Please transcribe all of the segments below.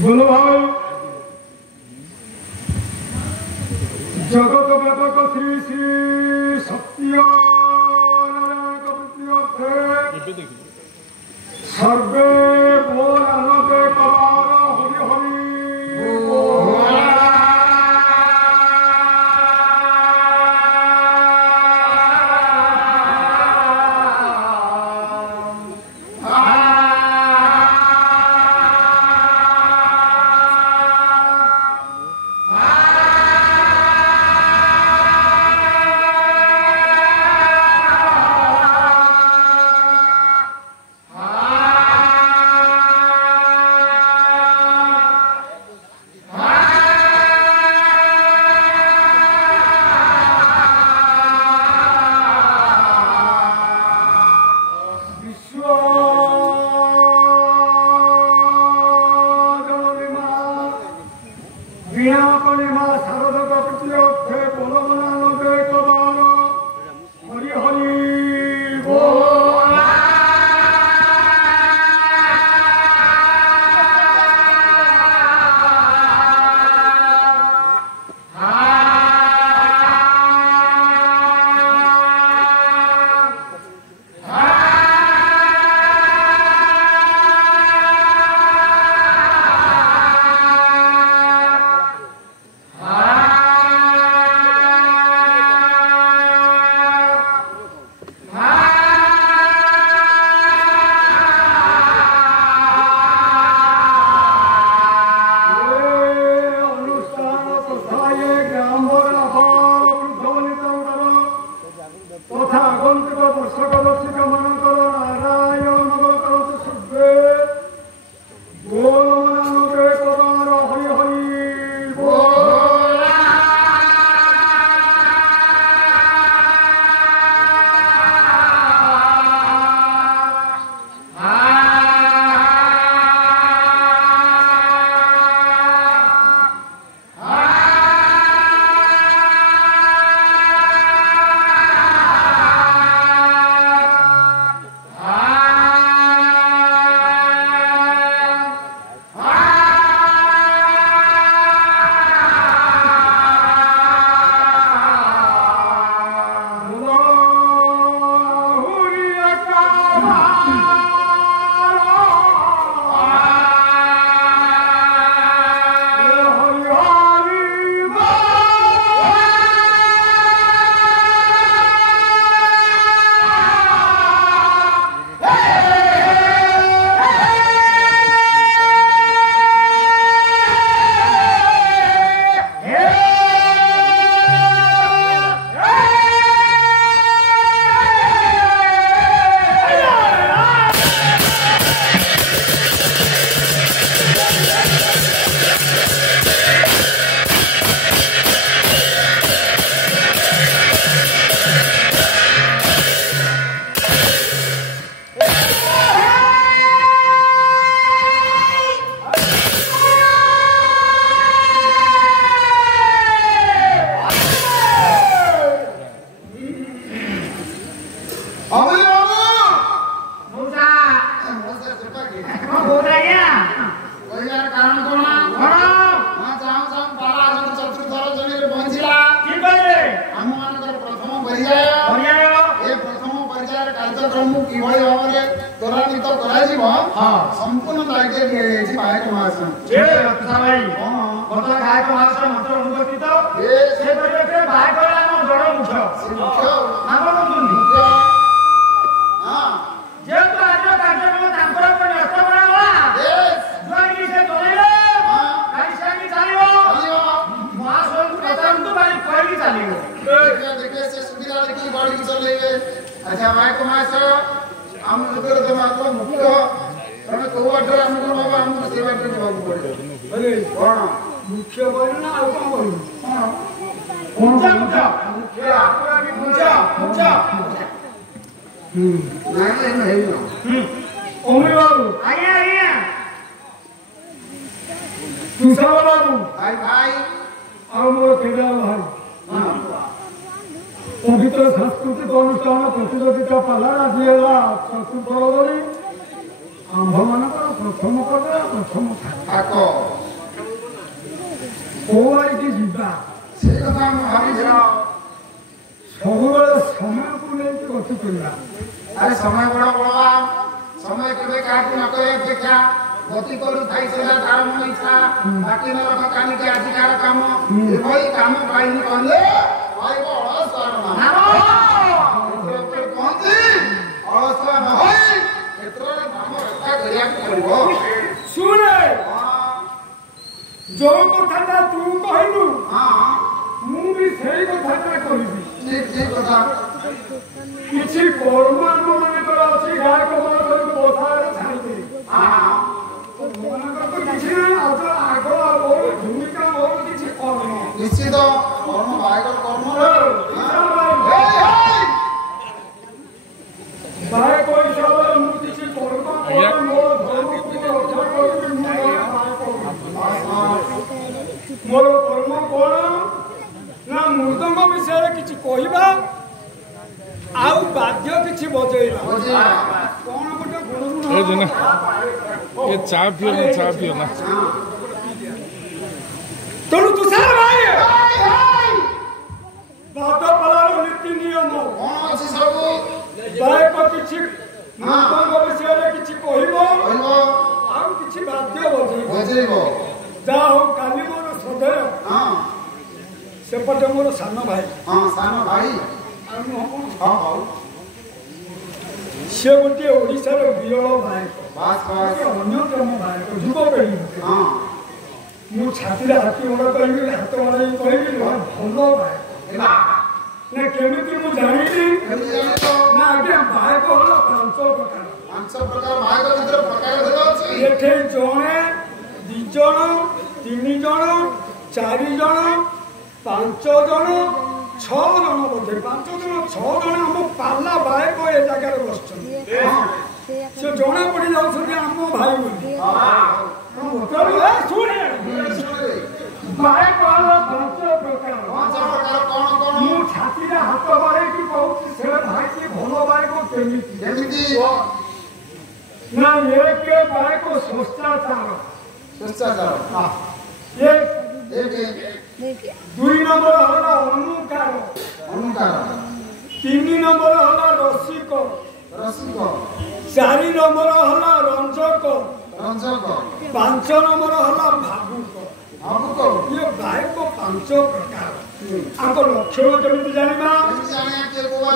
बोलो भाई जगत व्यापक श्री श्री सत्य सर्वे বিনা করে মা শারদা প্রতি অর্থে বলমনা নদে কবার হরি হরি বল। संपूर्ण दायित्व गायक महाराष्ट्र गायक महाराष्ट्र मंत्र अनुगठित से परिप्रेक्षी गायक जन मुख्य जेहेतु आज कार्यक्रम न्यस्त कराला जुआकी से चलेले गाड़ी से चलिबो महाशय प्रशांत भाई कहली चलिबो देखे से सुविधा देखि गाड़ी की चलेबे। अच्छा गायक महाराष्ट्र हम जगर जमातो मुख्य तने को बाटर हम को बाबा हम सेवा करने बाबू पड़े अरे कोन मुख्य बोल ना आ कोन बोल मुख्य मुख्य मुख्य आपरा की मुख्य नहीं नहीं ओमी बाबू आया आया तू सब बाबू भाई भाई और मोर केडा भाई पवित्र सांस्कृतिक अनुष्ठान प्रतियोगिता पाला दिएला चतुर्थरी आंभ मानकर प्रथम पदे प्रथम थाक कोई जीवा से कथा हम भाभी सबुबले समय को लेके गति करला। अरे समय बड़ा बड़ा समय केबे काट न करे अपेक्षा गति करू थाई सेला तार मन इच्छा बाकी न रख कानी के अधिकार काम ए भाई काम पाइनी कहले भाई बड़ा शर्मा नाम पहुंची अवस्था न होई क्षेत्र रे नाम रक्षा करिया पड़िबो। सुने जो कथा तू कहलु हां मु भी सेही कथा कहबी ठीक ठीक कथा किछि कर्म मन कर अछि गाय को मन कर पोथार छाई दे हां तो मन कर किछि आज आगो और भूमिका और किछि कर्म निश्चित कर्म बायकर कर्म हे हे बाय कोई सब मु किछि कर्म मोर धर्म को रक्षा करबी मोर कौन गोटे गुणगुण ए जना ये चा पियो ना तेणु तुषार भाई भात पलार नीति नियम बायक किछि नूतन विषय किछि कहबो आउ किछि बाध्य बजेइबो जा हो काली मोर सदय सेपटे मोर सान भाई से गोटे ओडिशार विरल भाई अन्यतम भाई युवपीढ़ी मु छाती हाथी गोड़ कह हाथ मारे कह भल भाई ना केमिति मु जानी ना आगे बायक हल 5 प्रकार एठे जणे 2 जण 3 जण 4 जण 5 जण 6 जण बोधे 5 जण 6 जण हम पाला बायक ए जगह बस से जणा पड़ी जाउछथि हम भाई बोली बायक हल 5 प्रकार मु छाती हाथ मारे कि कहूँ से भाई की भल बायक केमिति ना एक बायक शिष्टाचार एक 2 नंबर हला अनुकार 3 नंबर हला रसिक 4 नंबर हला रंजक 5 नंबर हला भावुक ये बायक 5 प्रकार आंको लक्ष्य केमिति जानिबा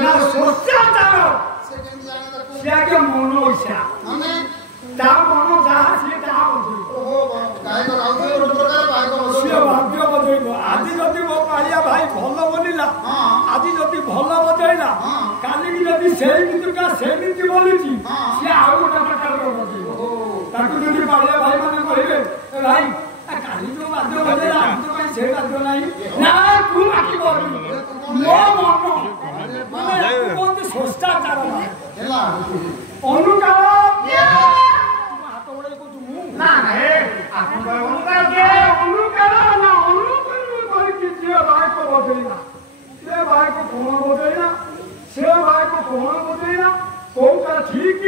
ना शिष्टाचार से आगे मन इच्छा ता मन जहाँ सी ता भाग्य बजेब आज जदि मो पालिया भाई भल बोलिला आज जदि भल बजेला काली जदि सेमिति सेमिति बोली सी आउ गोटे प्रकार बजेब ताकू जदि पालिया भाई मैंने कहे भाई काली जो बाद्य बजेला से बाद्य नहीं ना तू बाकी बोल मो मन माने कोन शिष्टाचार अनुकार ना हे अनुकार के अनुकार ना अनुकार कोई किसी भाई को बदलना से भाई को कौन बदलना से भाई को कौन बदलना कोटा ठीक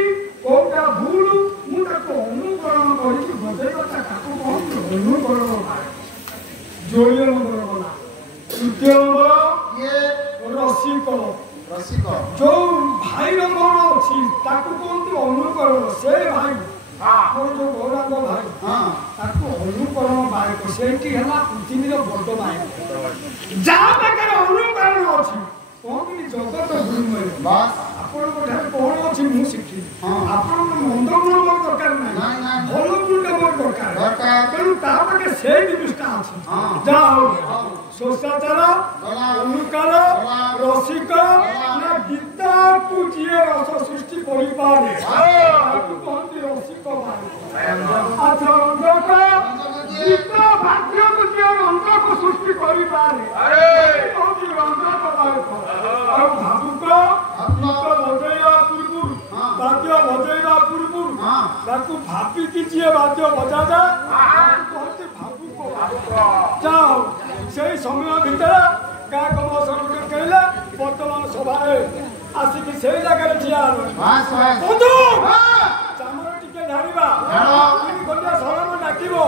कोटा भूल मुझे को अनुकरण करी बदलता काको कौन अनुकरण जोड़िए नंबर बोला तृतीय नंबर ये रसिक जो भाई नंबर अच्छी ताको कौन अनुकरण से भाई जो गौरांग भाई अनुकरण बायक से पृथ्वी बड़ बायक जहाँ पाखे अनुकरण अच्छी कौन जगत गुरुमय आपण कौन अच्छी मुझे शिखी आपण मंद गुण मोर दरकार ना भल गुण मोर दरकार तेणु पाखे से जिनिसटा अच्छी जहाँ शिष्टाचार अनुकार रसिक ना गीता को जी रस सृष्टि कर कहते रसिक अच्छा गीत भाग्य को जी रंग को सृष्टि कर भावुक गीत बजेवा पूर्व वाद्य बजेवा पूर्व भाविकी जी वाद्य बजा कहते भावुक जाओ से समय भितर क्या कम कहला बर्तमान सभा आसिक से जगह ठिया बंधु चामर टिके झाड़िबा गोटे शरण डाकिबो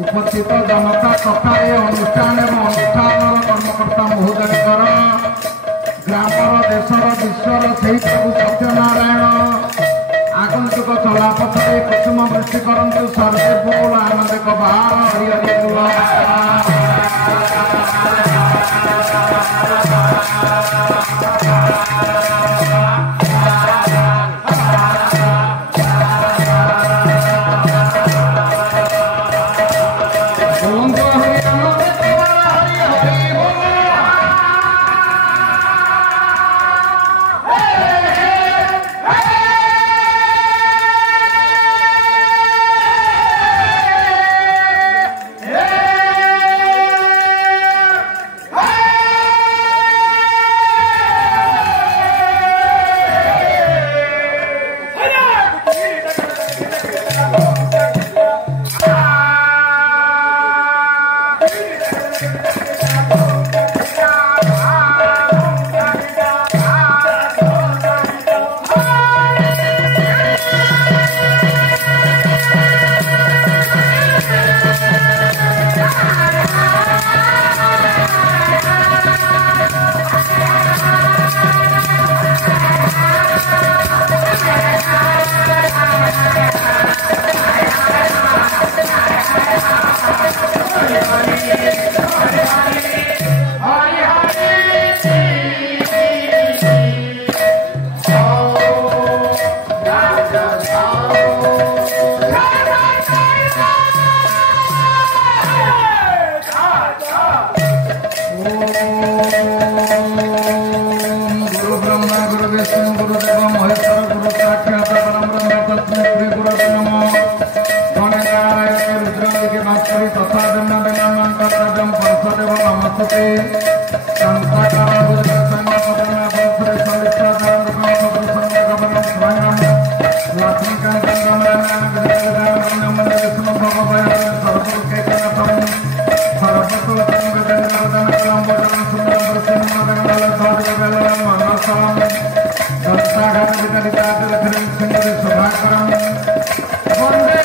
उपस्थित जनता तथा अनुष्ठान कर्मकर्ता महोदयकर ग्रामर देशर विश्वर से प्रभु सत्यनारायण आगंतुक चलापथरे कुसुम वृष्टि करंतु सर्वे बोल आनंद बाहर हरि हरि बोल। गुरु ब्रह्मा गुरु विष्णु गुरुदेव महेश्वर गुरु साक्षात् परब्रह्म तस्मै श्री गुरवे नमः। गणेशाय रुद्राय भास्करि तथा दण्डनामं कर्तव्यं परशुदेव नमस्ते। संसारं गुरुदर्शन पदना वंशे संविष्टादान रूपं संगमनं स्वांगं लक्ष्मीकान्तं गमनानं विद्यादानं नमः विष्णु भगवान् सर्वलोकैकनाथं सर्वतोतं गजनवदनं वदनं सुन्दरं प्रसन्नं साधुवेलं मनसां दत्ताघात वितरितादरखिलं सुन्दरि शोभाकरं वन्दे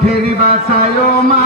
ফেরিবা সায় মা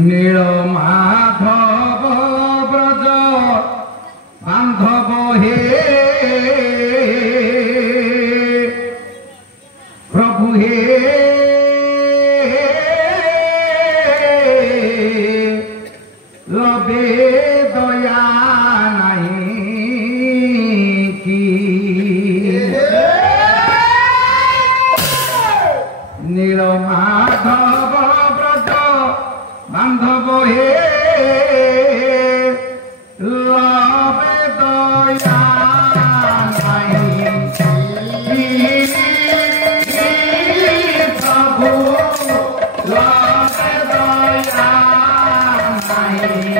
নীল মাধব ব্রজ বান্ধব হে প্রভু হে লবে দয়া নাহি কি নীল মাধব ব্রজ বান্ধব হে লবে দয়া নাহি প্রভু লবে দয়া নাহি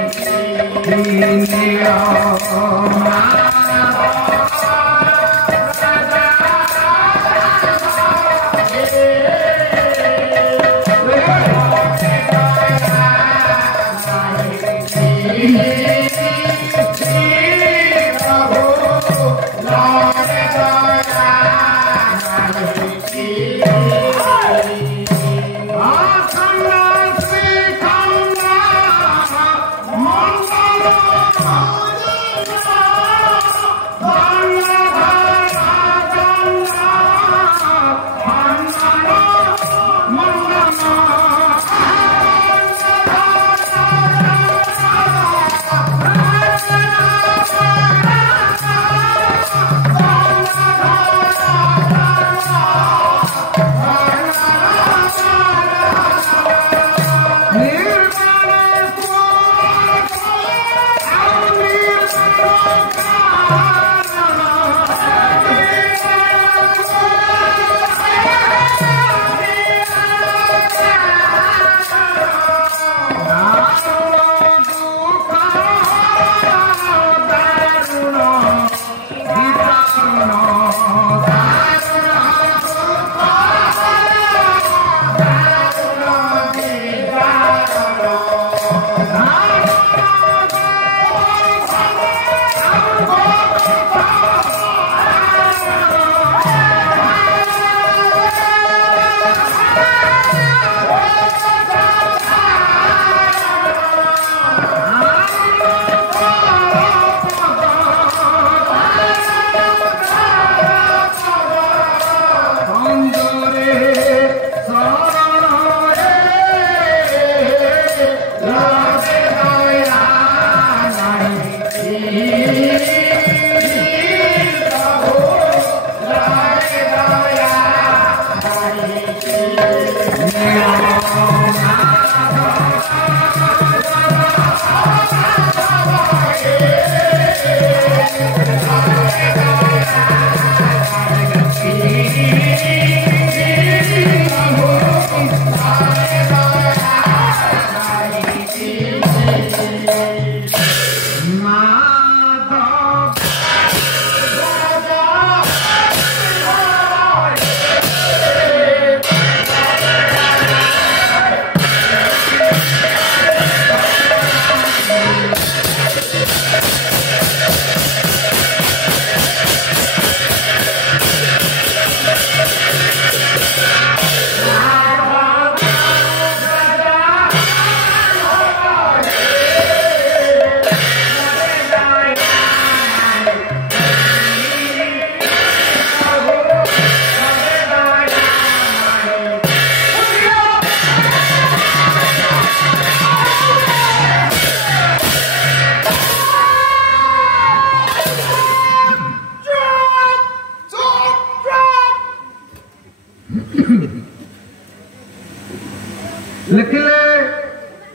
लिखिले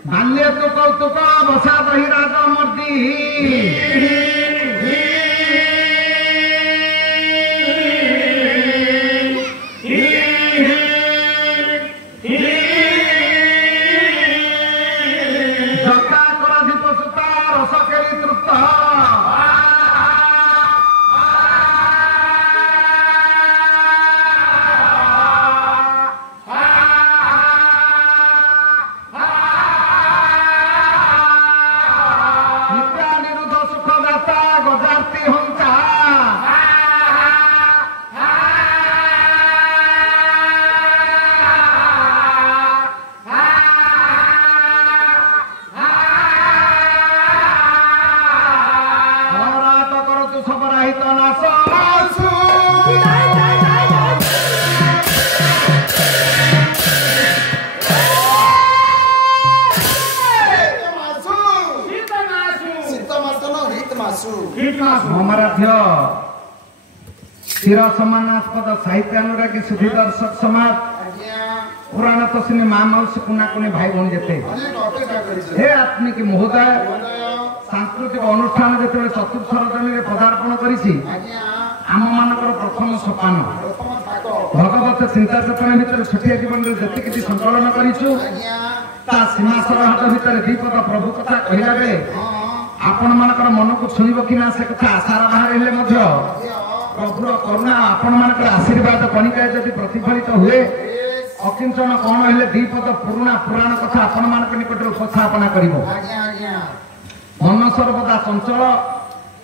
बाल्य तो कौतुक बसा दही राज मर्दी चिर सम्मानास्पद साहित्य अनुरागी सुधी दर्शक समाज पुराण तस्नी माँ मौसी कुना कुनी भाई भौणी जेते हे आत्मिक महोदय सांस्कृतिक अनुष्ठान जो चतुर्थ रजनी पदार्पण करिछि आम मानकर प्रथम सोपान भगवत चिंता चेतना भितर छुटिया जीवन में जति किछि संकलन करिछु ता सीमा सरहद भितर दीपद प्रभु कथा कहिला बेले आपण मानकर मन को छुईब कि ना से कथा आशार बाहर हेले मध्य प्रभुर करुणा आपण मानकर आशीर्वाद कणिकाय जदि प्रतिफलित हुए अकिंचन कौन हेले दीपद पुराणा पुराण कथा आपण मानक निकट उपस्थापना करिवो मन सर्वदा चंचल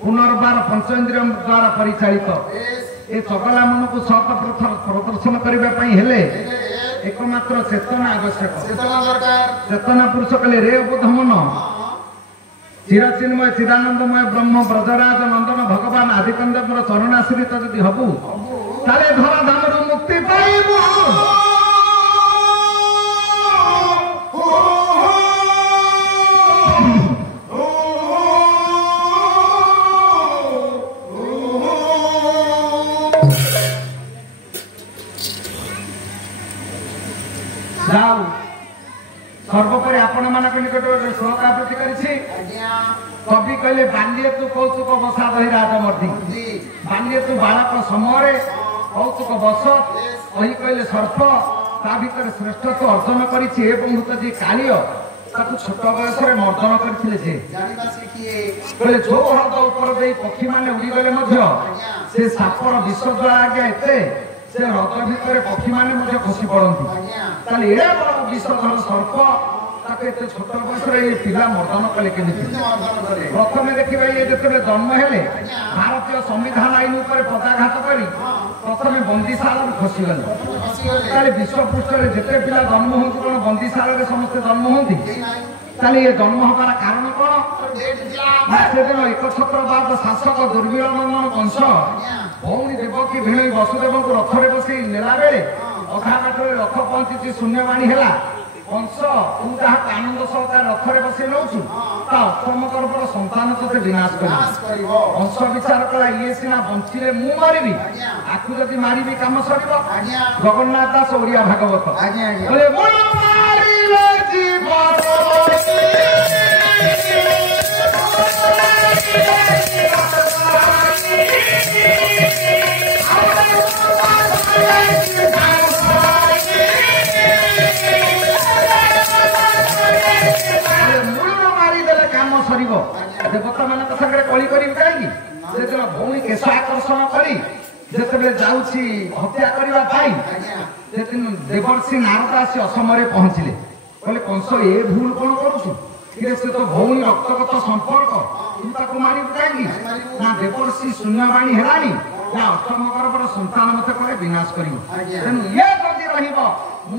पुनर्बार पंचेन्द्रिय द्वारा परिचालित ए चगला मन को सत प्रदर्शन करबा पई हेले एकमात्र चेतना आवश्यक चेतना पुरुष कले रे बोध मन चिरचिन्मय चिदानंदमय ब्रह्म ब्रजराज नंदन भगवान आदिकंदर चरणाश्रित यदि हबु ताले धरा धामरु मुक्ति पाइबु जाऊ सर्वोपरि आपण मानक निकट श्लोक आवृत्ति करिछि कवि कहले बाल्य तू कौतुक बसा दही राज मर्दी बाल्य तू बालक समय कौतुक बस कही कहले सर्प ता भीतर श्रेष्ठत्व अर्जन करिछि एवं जी कालिय ताकू छोट बयस मर्दन करथिले जे कहले जो हद ऊपर दे पक्षी माने उड़ी गले मध्य से सापर विष द्वारा आज्ञा एते से रथ भितर पक्षी माने मध्य खसी पड़ती ताले ए बड़ विषधर सर्प ताके एते छोट बयस पिला मर्दन कले केमिति प्रथमे देखिबा ये जेते जन्म हेले भारतीय संविधान आईन ऊपर पदाघात करी प्रथमे बंदीशाला खसी गले ताले विश्व पृष्ठरे जेते पिला जन्म होती कोन बंदीशाला रे समस्त जन्म होती ताले ये जन्म होबार कारण कोन से दिन एक छत्रवाद शासक दुर्बीर नंदन कंस भौणी देवकी भिणी वसुदेव को रथरे बसी नेला बेले अधा बाटरे रथ पहुंची शून्यवाणी हेला कंस तू जहाँ आनंद सहकार रथरे बसी नौचु ता अष्टम गर्भर संतान तोते विनाश करिबो कंस विचार कला ये सिना बंचिले मु मारिबी आकु जदि मारिबी काम सरिबो जगन्नाथ दास ओडिया भागवत बोले मुल मारिले जीवन देवता मान संगे कली करी कहीं भौणी केश आकर्षण करी जिते जाऊँगी हत्या करने देवर्षि नारद आसी असमय पहुंचले कहले कंस ए भूल कौन करुछु से तो भौणी रक्तगत संपर्क तू मारू कहीं ना देवर्षि शून्यवाणी है ना अष्टम गर्भर संतान मत कहे विनाश कर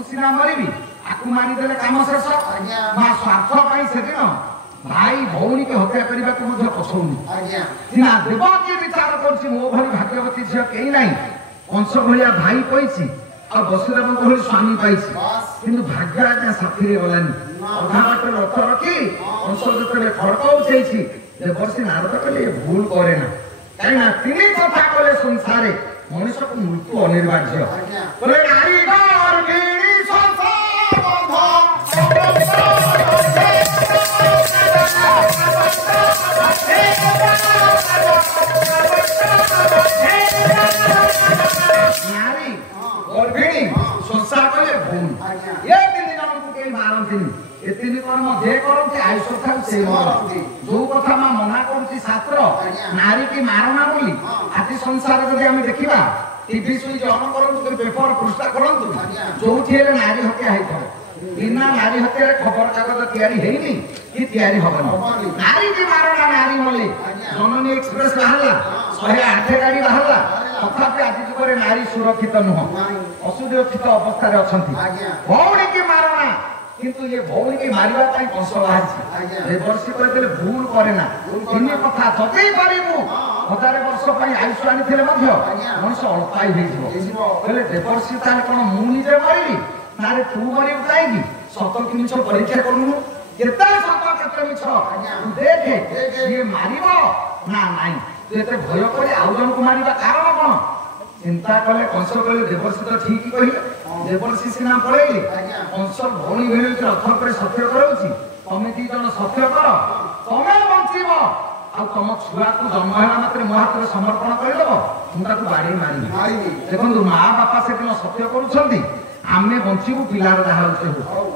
सीना मरबी आपको मारिदे कम शेष स्वार्थ से दिन भाई भौणी की हत्या करने को पसौनी सीना देवकी विचार कर मो भली भाग्यवती झील कहीं ना कंस भाया भाई कही वसुदेव भली स्वामी पाई कि भाग्य आज्ञा साथी गलानी अधा बाट रथ रखी कंस जो खड़क उठे देवर्षि नारद कहले भूल करे ना कहीं तीन कथा कले संसार मनुष्य को मृत्यु अनिर्वार्य ସଂସାର କଲେ ଭଉଣୀ ଏ 3 ଜଣଙ୍କୁ କେହି ମାରନ୍ତିନି। ଏ 3 କର୍ମ ଯେ କରନ୍ତି ଆୟୁଷ ଥାଉ ସେ ମରନ୍ତି। ଯୋଉ କଥା ମା ମନା କରୁଛି ଶାସ୍ତ୍ର ନାରୀ କି ମାରନା ବୋଲି ଆଜି ସଂସାର ଯଦି ଆମେ ଦେଖିବା ଟିଭି ସୁଇଚ୍ ଅନ୍ କରନ୍ତୁ ପେପର ପୃଷ୍ଠା କରନ୍ତୁ ଯୋଉଠି ହେଲେ ନାରୀ ହତ୍ୟା ହେଇଥାଏ। ବିନା ନାରୀ ହତ୍ୟାରେ ଖବର କାଗଜ ତିଆରି ହେଇନି କି ତିଆରି ହବନି। ନାରୀ କି ମାରଣା ନାରୀ ମଲେ ଜନନୀ ଏକ୍ସପ୍ରେସ ବାହାରିଲା 108 ଗାଡି ବାହାରିଲା ତଥାପି ଆଜି ଯୁଗରେ ନାରୀ ସୁରକ୍ଷିତ ନୁହଁ ଅସୁରକ୍ଷିତ ଅବସ୍ଥାରେ ଅଛନ୍ତି। ଭଉଣୀ କି ମାରଣା କିନ୍ତୁ ଏ ଭଉଣୀ କି ମାରିବା ପାଇଁ କଂସ ବାହାରିଛି। ଦେବର୍ଷି କହିଥିଲେ ଭୁଲ କରେ ନା 3 କଥା ଯଦି କରିବୁ 1000 ବର୍ଷ ପାଇଁ ଆୟୁଷ ଆଣିଥିଲେ ମଧ୍ୟ ମଣିଷ ଅଳ୍ପାଇ ହେଇଯିବ। କହିଲେ ଦେବର୍ଷି ତାହେଲେ କଣ ମୁଁ ନିଜେ ମରିବି ତାହେଲେ ତୁ ମରିବୁ କାହିଁକି? ସତ କି ମିଛ ପରୀକ୍ଷା କରୁନୁ କେତେ ସତ କେତେ ମିଛ ଦେଖେ ସିଏ ମାରିବ ନା ନାଇଁ। ତୁ ଏତେ ଭୟ କରି ଆଉ ଜଣକୁ ମାରିବା କାରଣ କଣ? ଚିନ୍ତା କଲେ କଂସ କହିଲେ ଦେବର୍ଷି ତ ଠିକ କହିଲେ। ଦେବର୍ଷି ସିନା ପଳେଇଲେ କଂସ ଭଉଣୀ ଭିଣୋଇ ରଥ ଉପରେ ସତ୍ୟ କରାଉଛି ତମେ 2 ଜଣ ସତ୍ୟ କର ତମେ ବଞ୍ଚିବ ଆଉ ତମ ଛୁଆକୁ ଜନ୍ମ ହେଲା ମାତ୍ରେ ମୋ ହାତରେ ସମର୍ପଣ କରିଦେବ ମୁଁ ତାକୁ ବାଡେଇ ମାରିବି। ଦେଖନ୍ତୁ ମା ବାପା ସେଦିନ ସତ୍ୟ କରୁଛନ୍ତି ଆମେ ବଞ୍ଚିବୁ ପିଲାର ଯାହା ହଉଛି ହଉ।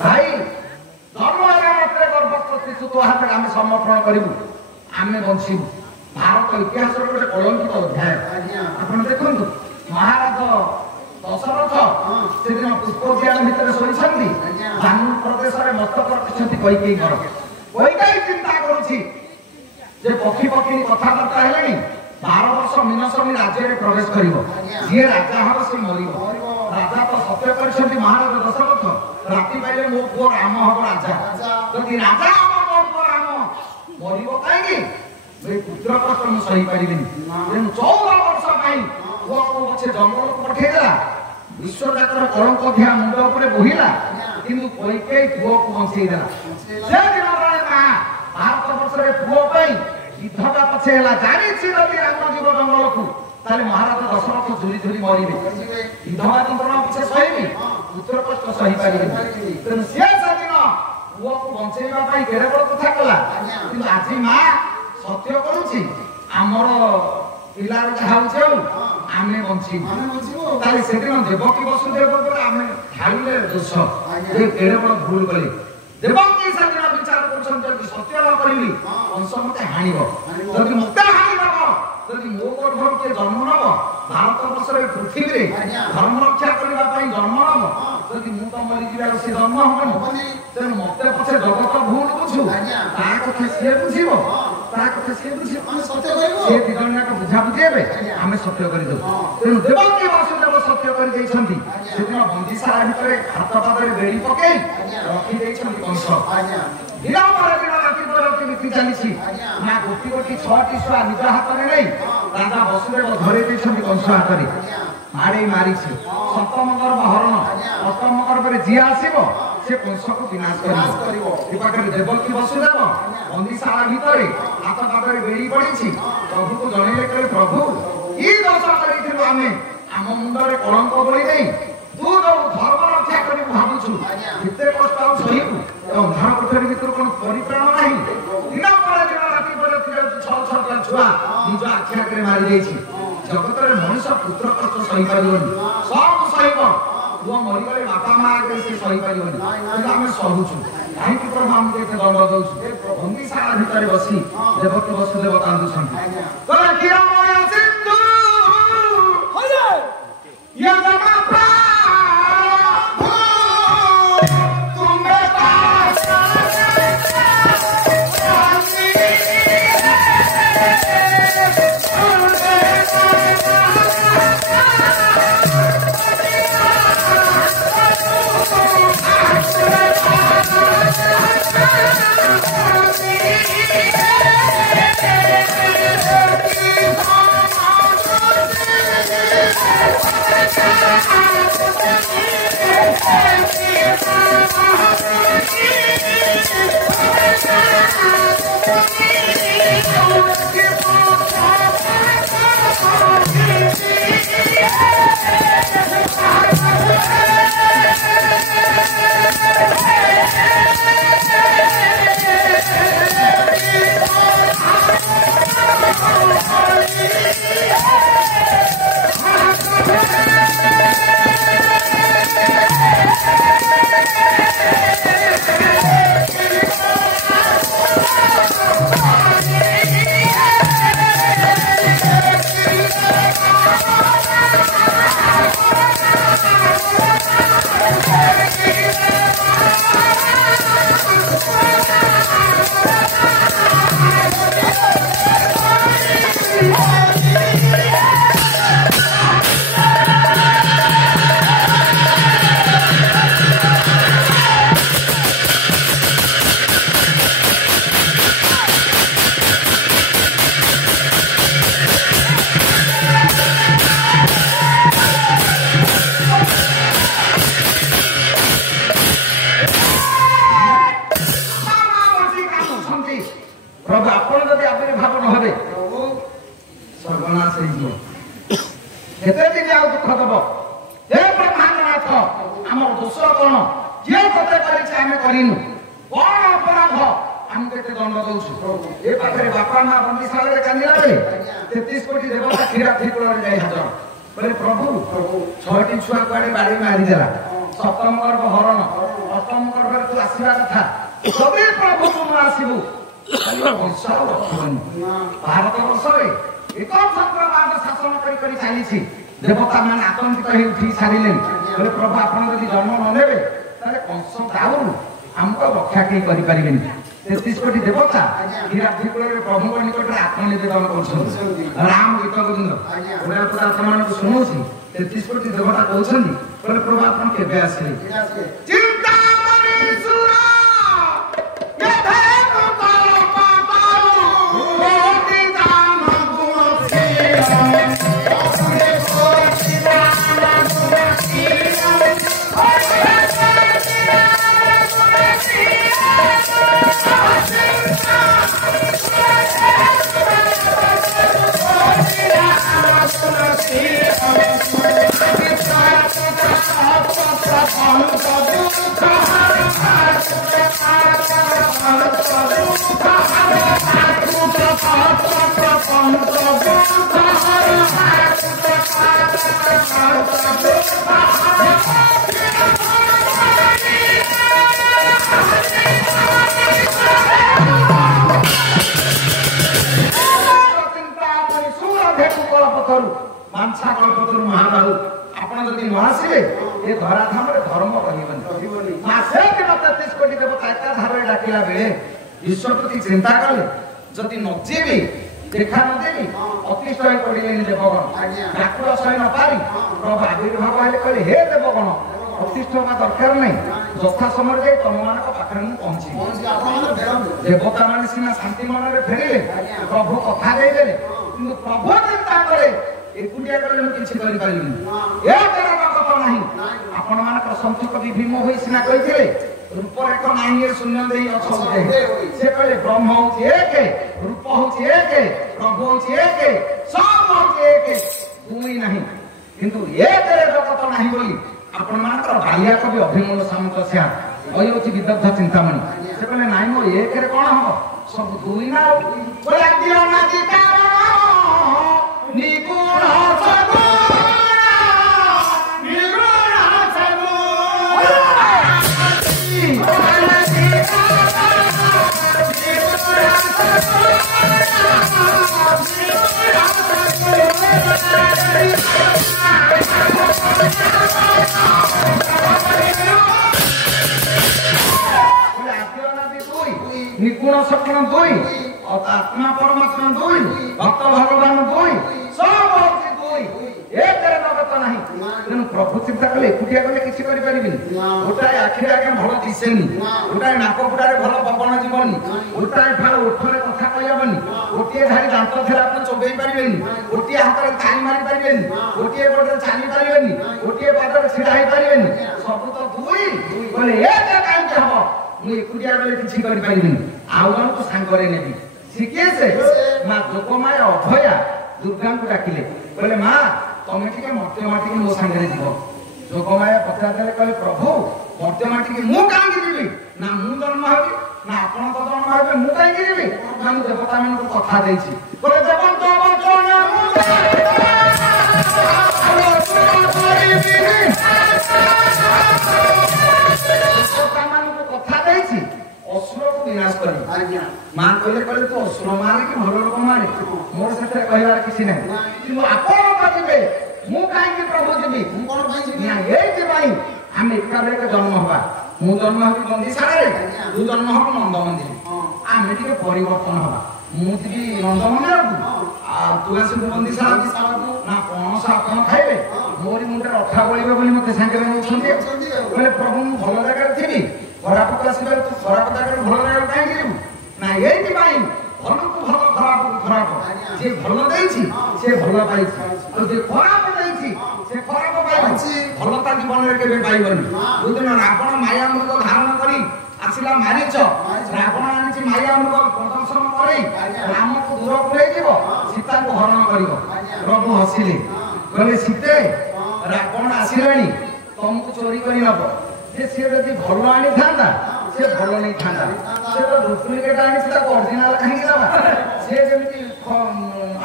ଭାଇ ଜନ୍ମ ହେଲା ମାତ୍ରେ ଗର୍ଭସ୍ଥ ଶିଶୁ ତୋ ହାତରେ ଆମେ ସମର୍ପଣ କରିବୁ ଆମେ ବଞ୍ଚିବୁ। ଭାରତ ଇତିହାସର ଗୋଟେ କଳଙ୍କିତ ଅଧ୍ୟାୟ। ଆପଣ ଦେଖନ୍ତୁ ମହାରାଜ ଦଶରଥ ସେଦିନ ପୁଷ୍ପୋଦ୍ୟାନ ଭିତରେ ଶୋଇଛନ୍ତି ଜାମ୍ମୁ ପ୍ରଦେଶରେ ମସ୍ତକ ରଖିଛନ୍ତି କୈକେୟୀଙ୍କର। କୈକେୟୀ ଚିନ୍ତା କରୁଛି ଯେ ପକ୍ଷୀ ପକ୍ଷୀ କଥାବାର୍ତ୍ତା ହେଲେଣି 12 ବର୍ଷ ମିନସମୀ ରାଜ୍ୟରେ ପ୍ରବେଶ କରିବ ଯିଏ ରାଜା ହବ ସେ ମରିବ। ରାଜା ତ ସତ୍ୟ କରିଛନ୍ତି ମହାରାଜ ଦଶରଥ ରାତି ପାଇଲେ ମୋ ପୁଅ ରାମ ହବ ରାଜା। ଯଦି ରାଜା ହବ ମୋ ପୁଅ ରାମ ମରିବ କାହିଁକି? ପୁତ୍ର କଷ୍ଟ ମୁଁ ସହିପାରିବିନି। ତେଣୁ 14 ବର୍ଷ ପାଇଁ ପୁଅକୁ ପଛେ ଜଙ୍ଗଲକୁ ପଠେଇଦେଲା ବିଶ୍ୱଜାତର କଳଙ୍କ ଧିଆ ମୁଣ୍ଡ ଉପରେ ବୋହିଲା କିନ୍ତୁ କୈକେୟୀ ପୁଅକୁ ବଞ୍ଚେଇଦେଲା। ସେଦିନ ମା ଭାରତ ବର୍ଷରେ ପୁଅ ପାଇଁ ବିଧବା ପଛେ ହେଲା ଜାଣିଛି ଯଦି ରାମ ଯିବ ଜଙ୍ଗଲକୁ ତାହେଲେ ମହାରାଜ ଦଶରଥ ଝୁରି ଝୁରି ମରିବେ। ବିଧବା ଯନ୍ତ୍ରଣା ପଛେ ସହିବି ପୁତ୍ର କଷ୍ଟ ସହିପାରିବି। ତେଣୁ ସେ ସେଦିନ ପୁଅକୁ ବଞ୍ଚେଇବା ପାଇଁ କେଡ଼େ ବଡ଼ କଥା କଲା। କିନ୍ତୁ ଆଜି ମା ସତ୍ୟ କରୁଛି ଆମର ପିଲାର ଯାହା ହଉଛି ଆଉ ଆମେ ବଞ୍ଚିବୁ। ତାହେଲେ ସେଦିନ ଦେବକୀ ବସୁଦେବ ଉପରେ ଆମେ ଢାଳିଲେ ଦୋଷ କେଡ଼େ ବଡ଼ ଭୁଲ କଲେ। ଦେବକୀ ସେଦିନ ବିଚାର କରୁଛନ୍ତି ଯଦି ସତ୍ୟ ନ କରିବି କଂସ ମତେ ହାଣିବ ଯଦି ମତେ ହାଣିଦବ ଯଦି ମୋ ଗର୍ଭରୁ କିଏ ଜନ୍ମ ନବ ଭାରତ ବର୍ଷରେ ପୃଥିବୀରେ ଧର୍ମ ରକ୍ଷା କରିବା ପାଇଁ ଜନ୍ମ ନବ ଯଦି ମୁଁ ତ ମରିଯିବାକୁ ସେ ଜନ୍ମ ହବନି। ତେଣୁ ମତେ ପଛେ ଜଗତ ଭୁଲ ବୁଝୁ ତା କଥା ସିଏ ବୁଝିବ ତା କଥା ସିଏ ବୁଝିବ ସେ 2 ଜଣ ଯାକ ବୁଝାବୁଝି ହେବେ ଆମେ ସତ୍ୟ କରିଦେବୁ। ତେଣୁ ଦେବକୀ ବସୁଦେବ ସତ୍ୟ କରିଦେଇଛନ୍ତି। ସେଦିନ ବନ୍ଦିଶାଳା ଭିତରେ ହାତ ପାଦରେ ବେଡ଼ି ପକେଇ ରଖିଦେଇଛନ୍ତି କଂସ। ବିଳମ୍ବରେ ଦିନ ରାତି ପରବର୍ତ୍ତୀ ନୀତି ଚାଲିଛି ନା ଗୋଟି ଗୋଟି 6ଟି ଛୁଆ ନିଜ ହାତରେ ନେଇ ରାଜା ବସୁଦେବ ଧରେଇ ଦେଇଛନ୍ତି କଂସ ହାତରେ ମାଡ଼େଇ ମାରିଛି। 7ମ ଗର୍ଭ ହରଣ 8ମ ଗର୍ଭରେ ଯିଏ ଆସିବ ସେ କଂସକୁ ବିନାଶ କରିବ। ଏ ପାଖରେ ଦେବକୀ ବସୁଦେବ ବନ୍ଦିଶାଳା ଭିତରେ ହାତ ପାଦରେ ବେଡ଼ି ପଡ଼ିଛି ପ୍ରଭୁକୁ ଜଣେଇଲେ କହିଲେ ପ୍ରଭୁ କି ଦୋଷ କରିଥିଲୁ ଆମେ ଆମ ମୁଣ୍ଡରେ କଳଙ୍କ ବୋଳି ଦେଇ ତୁ ଯୋଉ ଧର୍ମ ରକ୍ଷା କରିବୁ ଭାବୁଛୁ କେତେ କଷ୍ଟ ଆଉ ସହିବୁ। ଅନ୍ଧାର କୋଠରୀ ଭିତରୁ କଣ ପରିତ୍ରାଣ ନାହିଁ। ଦିନ ପରେ ଦିନ ରାତି ପରେ 6ଟା ଛୁଆ ନିଜ ଆଖି ଆଗରେ ମାରି ଦେଇଛି। ଜଗତରେ ମଣିଷ ପୁତ୍ର କଷ୍ଟ ସହିପାରିବନି ସବୁ ସହିବ ପୁଅ ମରିଗଲେ ବାପା ମା ଆଗରେ ସେ ସହିପାରିବନି କିନ୍ତୁ ଆମେ ସହୁଛୁ କାହିଁକି ପ୍ରଭୁ ଆମକୁ ଏତେ ଦଣ୍ଡ ଦଉଛୁ। ବନ୍ଦିଶାଳା ଭିତରେ ବସି ଦେବକୀ ବସୁଦେବ କାନ୍ଦୁଛନ୍ତି। Yeah. ଦେଖ ଆମର ଦୋଷ କଣ କିଏ କେତେ କରିଛି ଆମେ କରିନୁ କଣ ଅପରାଧ ଆମକୁ କେତେ ଦଣ୍ଡ ଦଉଛୁ ଏ ପାଖରେ ବାପା ମା ବନ୍ଦୀଶାଳାରେ କାନ୍ଦିଲା ବେଳେ 33 କୋଟି ଦେବତା କ୍ଷୀରା ତ୍ରିକୂଳରେ ଯାଇ ହାଜର ବୋଲେ ପ୍ରଭୁ 6ଟି ଛୁଆ କୁଆଡେ ବାଡ଼ି ମାରିଦେଲା ସପ୍ତମ ଗର୍ଭ ହରଣ ଅଷ୍ଟମ ଗର୍ଭରେ ତୁ ଆସିବା କଥା ଯଦି ପ୍ରଭୁ ତୁ ନ ଆସିବୁ ବଂଶ ରଖିବନି ଭାରତ ବର୍ଷରେ ଏକ ଚକ୍ରବାଦ ଶାସନ କରି କରି ଚାଲିଛି ଦେବତା ମାନେ ଆତଙ୍କିତ ହେଇ ଉଠି ସାରିଲେଣି ବୋଲେ ପ୍ରଭୁ ଆପଣ ଯଦି ଜନ୍ମ ନ ନେବେ ତାହେଲେ କଂସ ଦାଉରୁ ଆମକୁ ରକ୍ଷା କେହି କରିପାରିବେନି 33 କୋଟି ଦେବତା କ୍ଷୀରାବ୍ଧିକୂଳରେ ପ୍ରଭୁଙ୍କ ନିକଟରେ ଆତ୍ମନିବେଦନ କରୁଛନ୍ତି ରାମ ଗୀତ ଗୋବିନ୍ଦ ଆପଣମାନଙ୍କୁ ଶୁଣଉଛି 33 କୋଟି ଦେବତା କହୁଛନ୍ତି କହିଲେ ପ୍ରଭୁ ଆପଣ କେବେ ଆସିଲେ ମହାବାହୁ ଆପଣ ଯଦି ନ ଆସିବେ ଏ ଧରାଧାମରେ ଧର୍ମ ରହିବନି ମାସେ ଦିନ 33 କୋଟି ଦେବତା ଏକାଧାରରେ ଡାକିଲା ବେଳେ ବିଶ୍ୱ ପ୍ରତି ଚିନ୍ତା କଲେ ଯଦି ନ ଯିବି ଦେଖା ନ ଦେବି ଅତିଷ୍ଠ ହୋଇ ପଡ଼ିଲେନି ଦେବଗଣ ଠାକୁର ସହି ନ ପାରି ପ୍ରଭୁ ଆବିର୍ଭାବ ହେଲେ କହିଲେ ହେ ଦେବଗଣ ଅତିଷ୍ଠ ହେବା ଦରକାର ନାହିଁ ଯଥା ସମୟରେ ଯାଇ ତମମାନଙ୍କ ପାଖରେ ମୁଁ ପହଞ୍ଚିବି ଦେବତା ମାନେ ସିନା ଶାନ୍ତି ମନରେ ଫେରିଲେ ପ୍ରଭୁ କଥା ଦେଇଦେଲେ କିନ୍ତୁ ପ୍ରଭୁ ଚିନ୍ତା କଲେ ଏକୁଟିଆ କଲେ ମୁଁ କିଛି କରିପାରିବିନି ଏ କଥା ନାହିଁ ଆପଣ ମାନଙ୍କର ସନ୍ଥକ ଭୀମ ହୋଇ ସିନା କହିଥିଲେ ରୂପରେଖ ନାହିଁ ଏ ଶୂନ୍ୟ ଦେଇ ଅଛନ୍ତି ସେ କହିଲେ ବ୍ରହ୍ମ ହଉଛି ଏକ ରୂପ ହଉଛି ଏକ ପ୍ରଭୁ ହଉଛି ଏକ ସବୁ ହଉଛି ଏକ ଦୁଇ ନାହିଁ କିନ୍ତୁ ଏକରେ ଜଗତ ନାହିଁ ବୋଲି ଆପଣ ମାନଙ୍କର ବାଲିଆ କବି ଅଭିମନ୍ୟୁ ସାମନ୍ତ ସ୍ୟା କହିହଉଛି ବିଦଗ୍ଧ ଚିନ୍ତାମଣି ସେ କହିଲେ ନାଇଁ ମୋ ଏକରେ କଣ ହବ ସବୁ ଦୁଇ ନା ନିଗୁଣ নিগুণ সক্ষণ দুই আত্মা পরমাত্মা দুই ভক্ত ভগবান দুই সব হচ্ছে দুই একরে জগত ନାହିଁ ତେଣୁ ପ୍ରଭୁ ଚିନ୍ତା କଲେ ଏକୁଟିଆ ଗଲେ କିଛି କରିପାରିବିନି ଗୋଟାଏ ଆଖିରେ ଆଜ୍ଞା ଭଲ ଦିଶେନି ଗୋଟାଏ ନାକ ଫୁଟାରେ ଭଲ ପବନ ଯିବନି ଗୋଟାଏ ଫାଳ ଓଠରେ କଥା କହିହବନି ଗୋଟିଏ ଧାରି ଦାନ୍ତ ଥିଲେ ଆପଣ ଚୋବେଇ ପାରିବେନି ଗୋଟିଏ ହାତରେ ଥାଳି ମାରି ପାରିବେନି ଗୋଟିଏ ଗୋଡ଼ରେ ଚାଲି ପାରିବେନି ଗୋଟିଏ ପାଦରେ ଛିଡ଼ା ହେଇପାରିବେନି ସବୁ ତ ଦୁଇ କହିଲେ ଏକ କାହିଁକି ହବ ମୁଁ ଏକୁଟିଆ ଗଲେ କିଛି କରିପାରିବିନି ଆଉ ଜଣକୁ ସାଙ୍ଗରେ ନେବି ଶିଖିଏ ସେ ମା ଯୋଗମାୟା ଅଭୟା ଦୁର୍ଗାଙ୍କୁ ଡାକିଲେ କହିଲେ ମା ତମେ ଟିକେ ମର୍ତ୍ତ୍ୟ ମାଟିକି ମୋ ସାଙ୍ଗରେ ଯିବ ଯୋଗମାୟା ପଚାରିଦେଲେ କହିଲେ ପ୍ରଭୁ ମର୍ତ୍ତ୍ୟ ମାଟିକି ମୁଁ କାହିଁକି ଯିବି ନା ମୁଁ ଜନ୍ମ ହେବି ନା ଆପଣ ତ ଜନ୍ମ ହେବେ ମୁଁ କାହିଁକି ଯିବି ନା ମୁଁ ଦେବତା ମାନଙ୍କୁ କଥା ଦେଇଛି କହିଲେ ଦେବନ୍ତ ବଚନ ମାନଙ୍କୁ କଥା ଦେଇଛି ଅସୁରକୁ ବିନାଶ କରିବି ମା କହିଲେ କହିଲେ ତୁ ଅସୁର ମାରେ କି ଭଲ ଲୋକ ମାରେ ମୋର ସେଥିରେ କହିବାର କିଛି ନାହିଁ କିନ୍ତୁ ଆପଣ ଯିବେ ମୁଁ କାହିଁକି ପ୍ରଭୁ ଯିବି ନା ଏଇଥିପାଇଁ ଆମେ ଏକାବେଳକେ ଜନ୍ମ ହବା ମୁଁ ଜନ୍ମ ହେବି ବନ୍ଦୀଶାଳାରେ ତୁ ଜନ୍ମ ହବ ନନ୍ଦ ମନ୍ଦିର ଆମେ ଟିକେ ପରିବର୍ତ୍ତନ ହବା ମୁଁ ଯିବି ନନ୍ଦ ମନ୍ଦିରକୁ ଆଉ ତୁ ଆସିବୁ ବନ୍ଦୀଶାଳାକୁ ନା ପଣସ ଆପଣ ଖାଇବେ ମୋରି ମୁଣ୍ଡରେ ଅଠା ବଳିବେ ବୋଲି ମତେ ସାଙ୍ଗରେ ନେଉଛନ୍ତି କହିଲେ ପ୍ରଭୁ ମୁଁ ଭଲ ଜାଗାରେ ଥିବି ଖରାପ ଆସିବାରେ ତୁ ଖରାପ ଜାଗାରେ ଭଲ ଜାଗାରେ କାହିଁକି ଯିବୁ ନା ଏଇଥିପାଇଁ ଭଲକୁ ଭଲ ଖରାପକୁ ଖରାପ ଯିଏ ଭଲ ଦେଇଛି ସେ ଭଲ ପାଇଛି ଆଉ ଯିଏ ଖରାପ ଦେଇଛି ସେ ଖରାପ ପାଇଛି ଭଲ ତା ଜୀବନରେ କେବେ ପାଇବନି ବୁଝିଲ ରାବଣ ମାୟା ମୃଗ ଧାରଣ କରି ଆସିଲା ମାରିଚ ରାବଣ ଆଣିଛି ମାୟା ମୃଗ ପ୍ରଦର୍ଶନ କରି ରାମକୁ ଦୂରକୁ ନେଇଯିବ ସୀତାକୁ ହରଣ କରିବ ପ୍ରଭୁ ହସିଲେ କହିଲେ ସୀତେ ରାବଣ ଆସିଲାଣି ତମକୁ ଚୋରି କରି ନବ ଯେ ସିଏ ଯଦି ଭଲ ଆଣିଥାନ୍ତା ସେ ଭଲ ନେଇଥାନ୍ତା ସେ ତ ଡୁପ୍ଲିକେଟ ଆଣିଛି ତାକୁ ଅରିଜିନାଲ କାହିଁକି ଦବା ସେ ଯେମିତି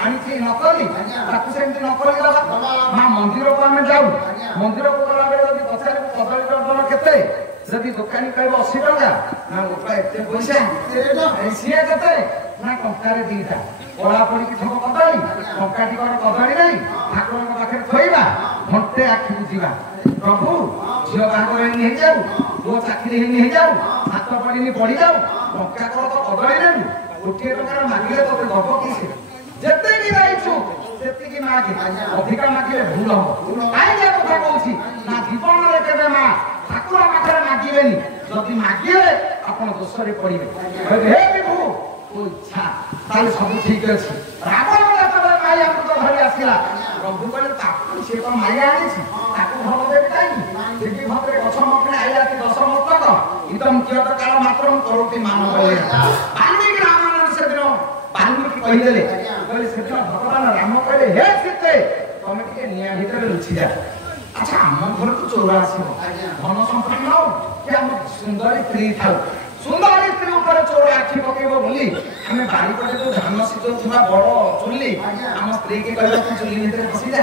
ଆଣିଛି ନକଲି ତାକୁ ସେମିତି ନକଲି ଦବା ମା ମନ୍ଦିରକୁ ଆମେ ଯାଉ ମନ୍ଦିରକୁ ଗଲାବେଳେ ଯଦି ପଚାରିବୁ କଦଳୀ ଡର୍ଜନ କେତେ ଯଦି ଦୋକାନୀ କହିବ 80 ଟଙ୍କା ନା ଗୋଟା ଏତେ ପଇସା ସିଏ କେତେ ନା ଟଙ୍କାରେ ଦିଟା କଳା ପଡିକି ଥବ କଦଳୀ ଟଙ୍କାଟି କଣ କଦଳୀ ନାହିଁ ଠାକୁରଙ୍କ ପାଖରେ ଥୋଇବା ଘଣ୍ଟେ ଆଖି ବୁଝିବା ପ୍ରଭୁ ଝିଅ ବାହାଘର ହେଇନି ହେଇଯାଉ ପୁଅ ଚାକିରି ହେଇନି ହେଇଯାଉ ହାତ ପଡିନି ପଡିଯାଉ ଟଙ୍କା କଣ ତ କଦଳୀ ନେବୁ ଗୋଟିଏ ଟଙ୍କାର ମାଗିଲେ ତତେ ଦବ କି ସେ ଯେତିକି ଯାଇଛୁ ସେତିକି ମାଗେ ଅଧିକା ମାଗିଲେ ଭୁଲ ହବ କାହିଁକି କଥା କହୁଛି ନା ଜୀବନରେ କେବେ ମା ଠାକୁର ପାଖରେ ମାଗିବେନି ଯଦି ମାଗିବେ ଆପଣ ଦୋଷରେ ପଡିବେ ହେ ବିଭୁ ତୋ ଇଚ୍ଛା ତାହେଲେ ସବୁ ଠିକ ଅଛି ରାବଣ ଯେତେବେଳେ ମାୟାକୁ ତ ଧରି ଆସିଲା ପ୍ରଭୁ କହିଲେ ତାକୁ ସେ ତ ମାୟା ଆଣିଛି ତାକୁ ଭଲ ଦେବି କାହିଁକି ସେଠି ଭାବରେ ଗଛ ମକରେ ଆଇଲା କି 10 ମସ୍ତକ ଇଦମ୍ କିୟତ କାଳ ମାତ୍ର କରୋତି ମାନବ ବାଲ୍ମୀକି ରାମାୟଣ ସେଦିନ ବାଲ୍ମୀକି କହିଦେଲେ କହିଲେ ସେଦିନ ଭଗବାନ ରାମ କହିଲେ ହେ ସୀତେ ତମେ ଟିକେ ନିଆଁ ଭିତରେ ଲୁଚିଯା ଆଚ୍ଛା ଆମ ଘରକୁ ଚୋର ଆସିବ ଧନ ସମ୍ପତ୍ତି ହଉ କି ଆମ ସୁନ୍ଦରୀ ସ୍ତ୍ରୀ ଥାଉ ସୁନ୍ଦରୀ ସ୍ତ୍ରୀ ଉପରେ ଚୋର ଆଖି ପକେଇବ ବୋଲି ଆମେ ବାରିପଟେ ଯୋଉ ଧାନ ସିଝଉଥିବା ବଡ ଚୁଲି ଆମ ସ୍ତ୍ରୀ କି କହିବାକୁ ଚୁଲି ଭିତରେ ପଶିଯା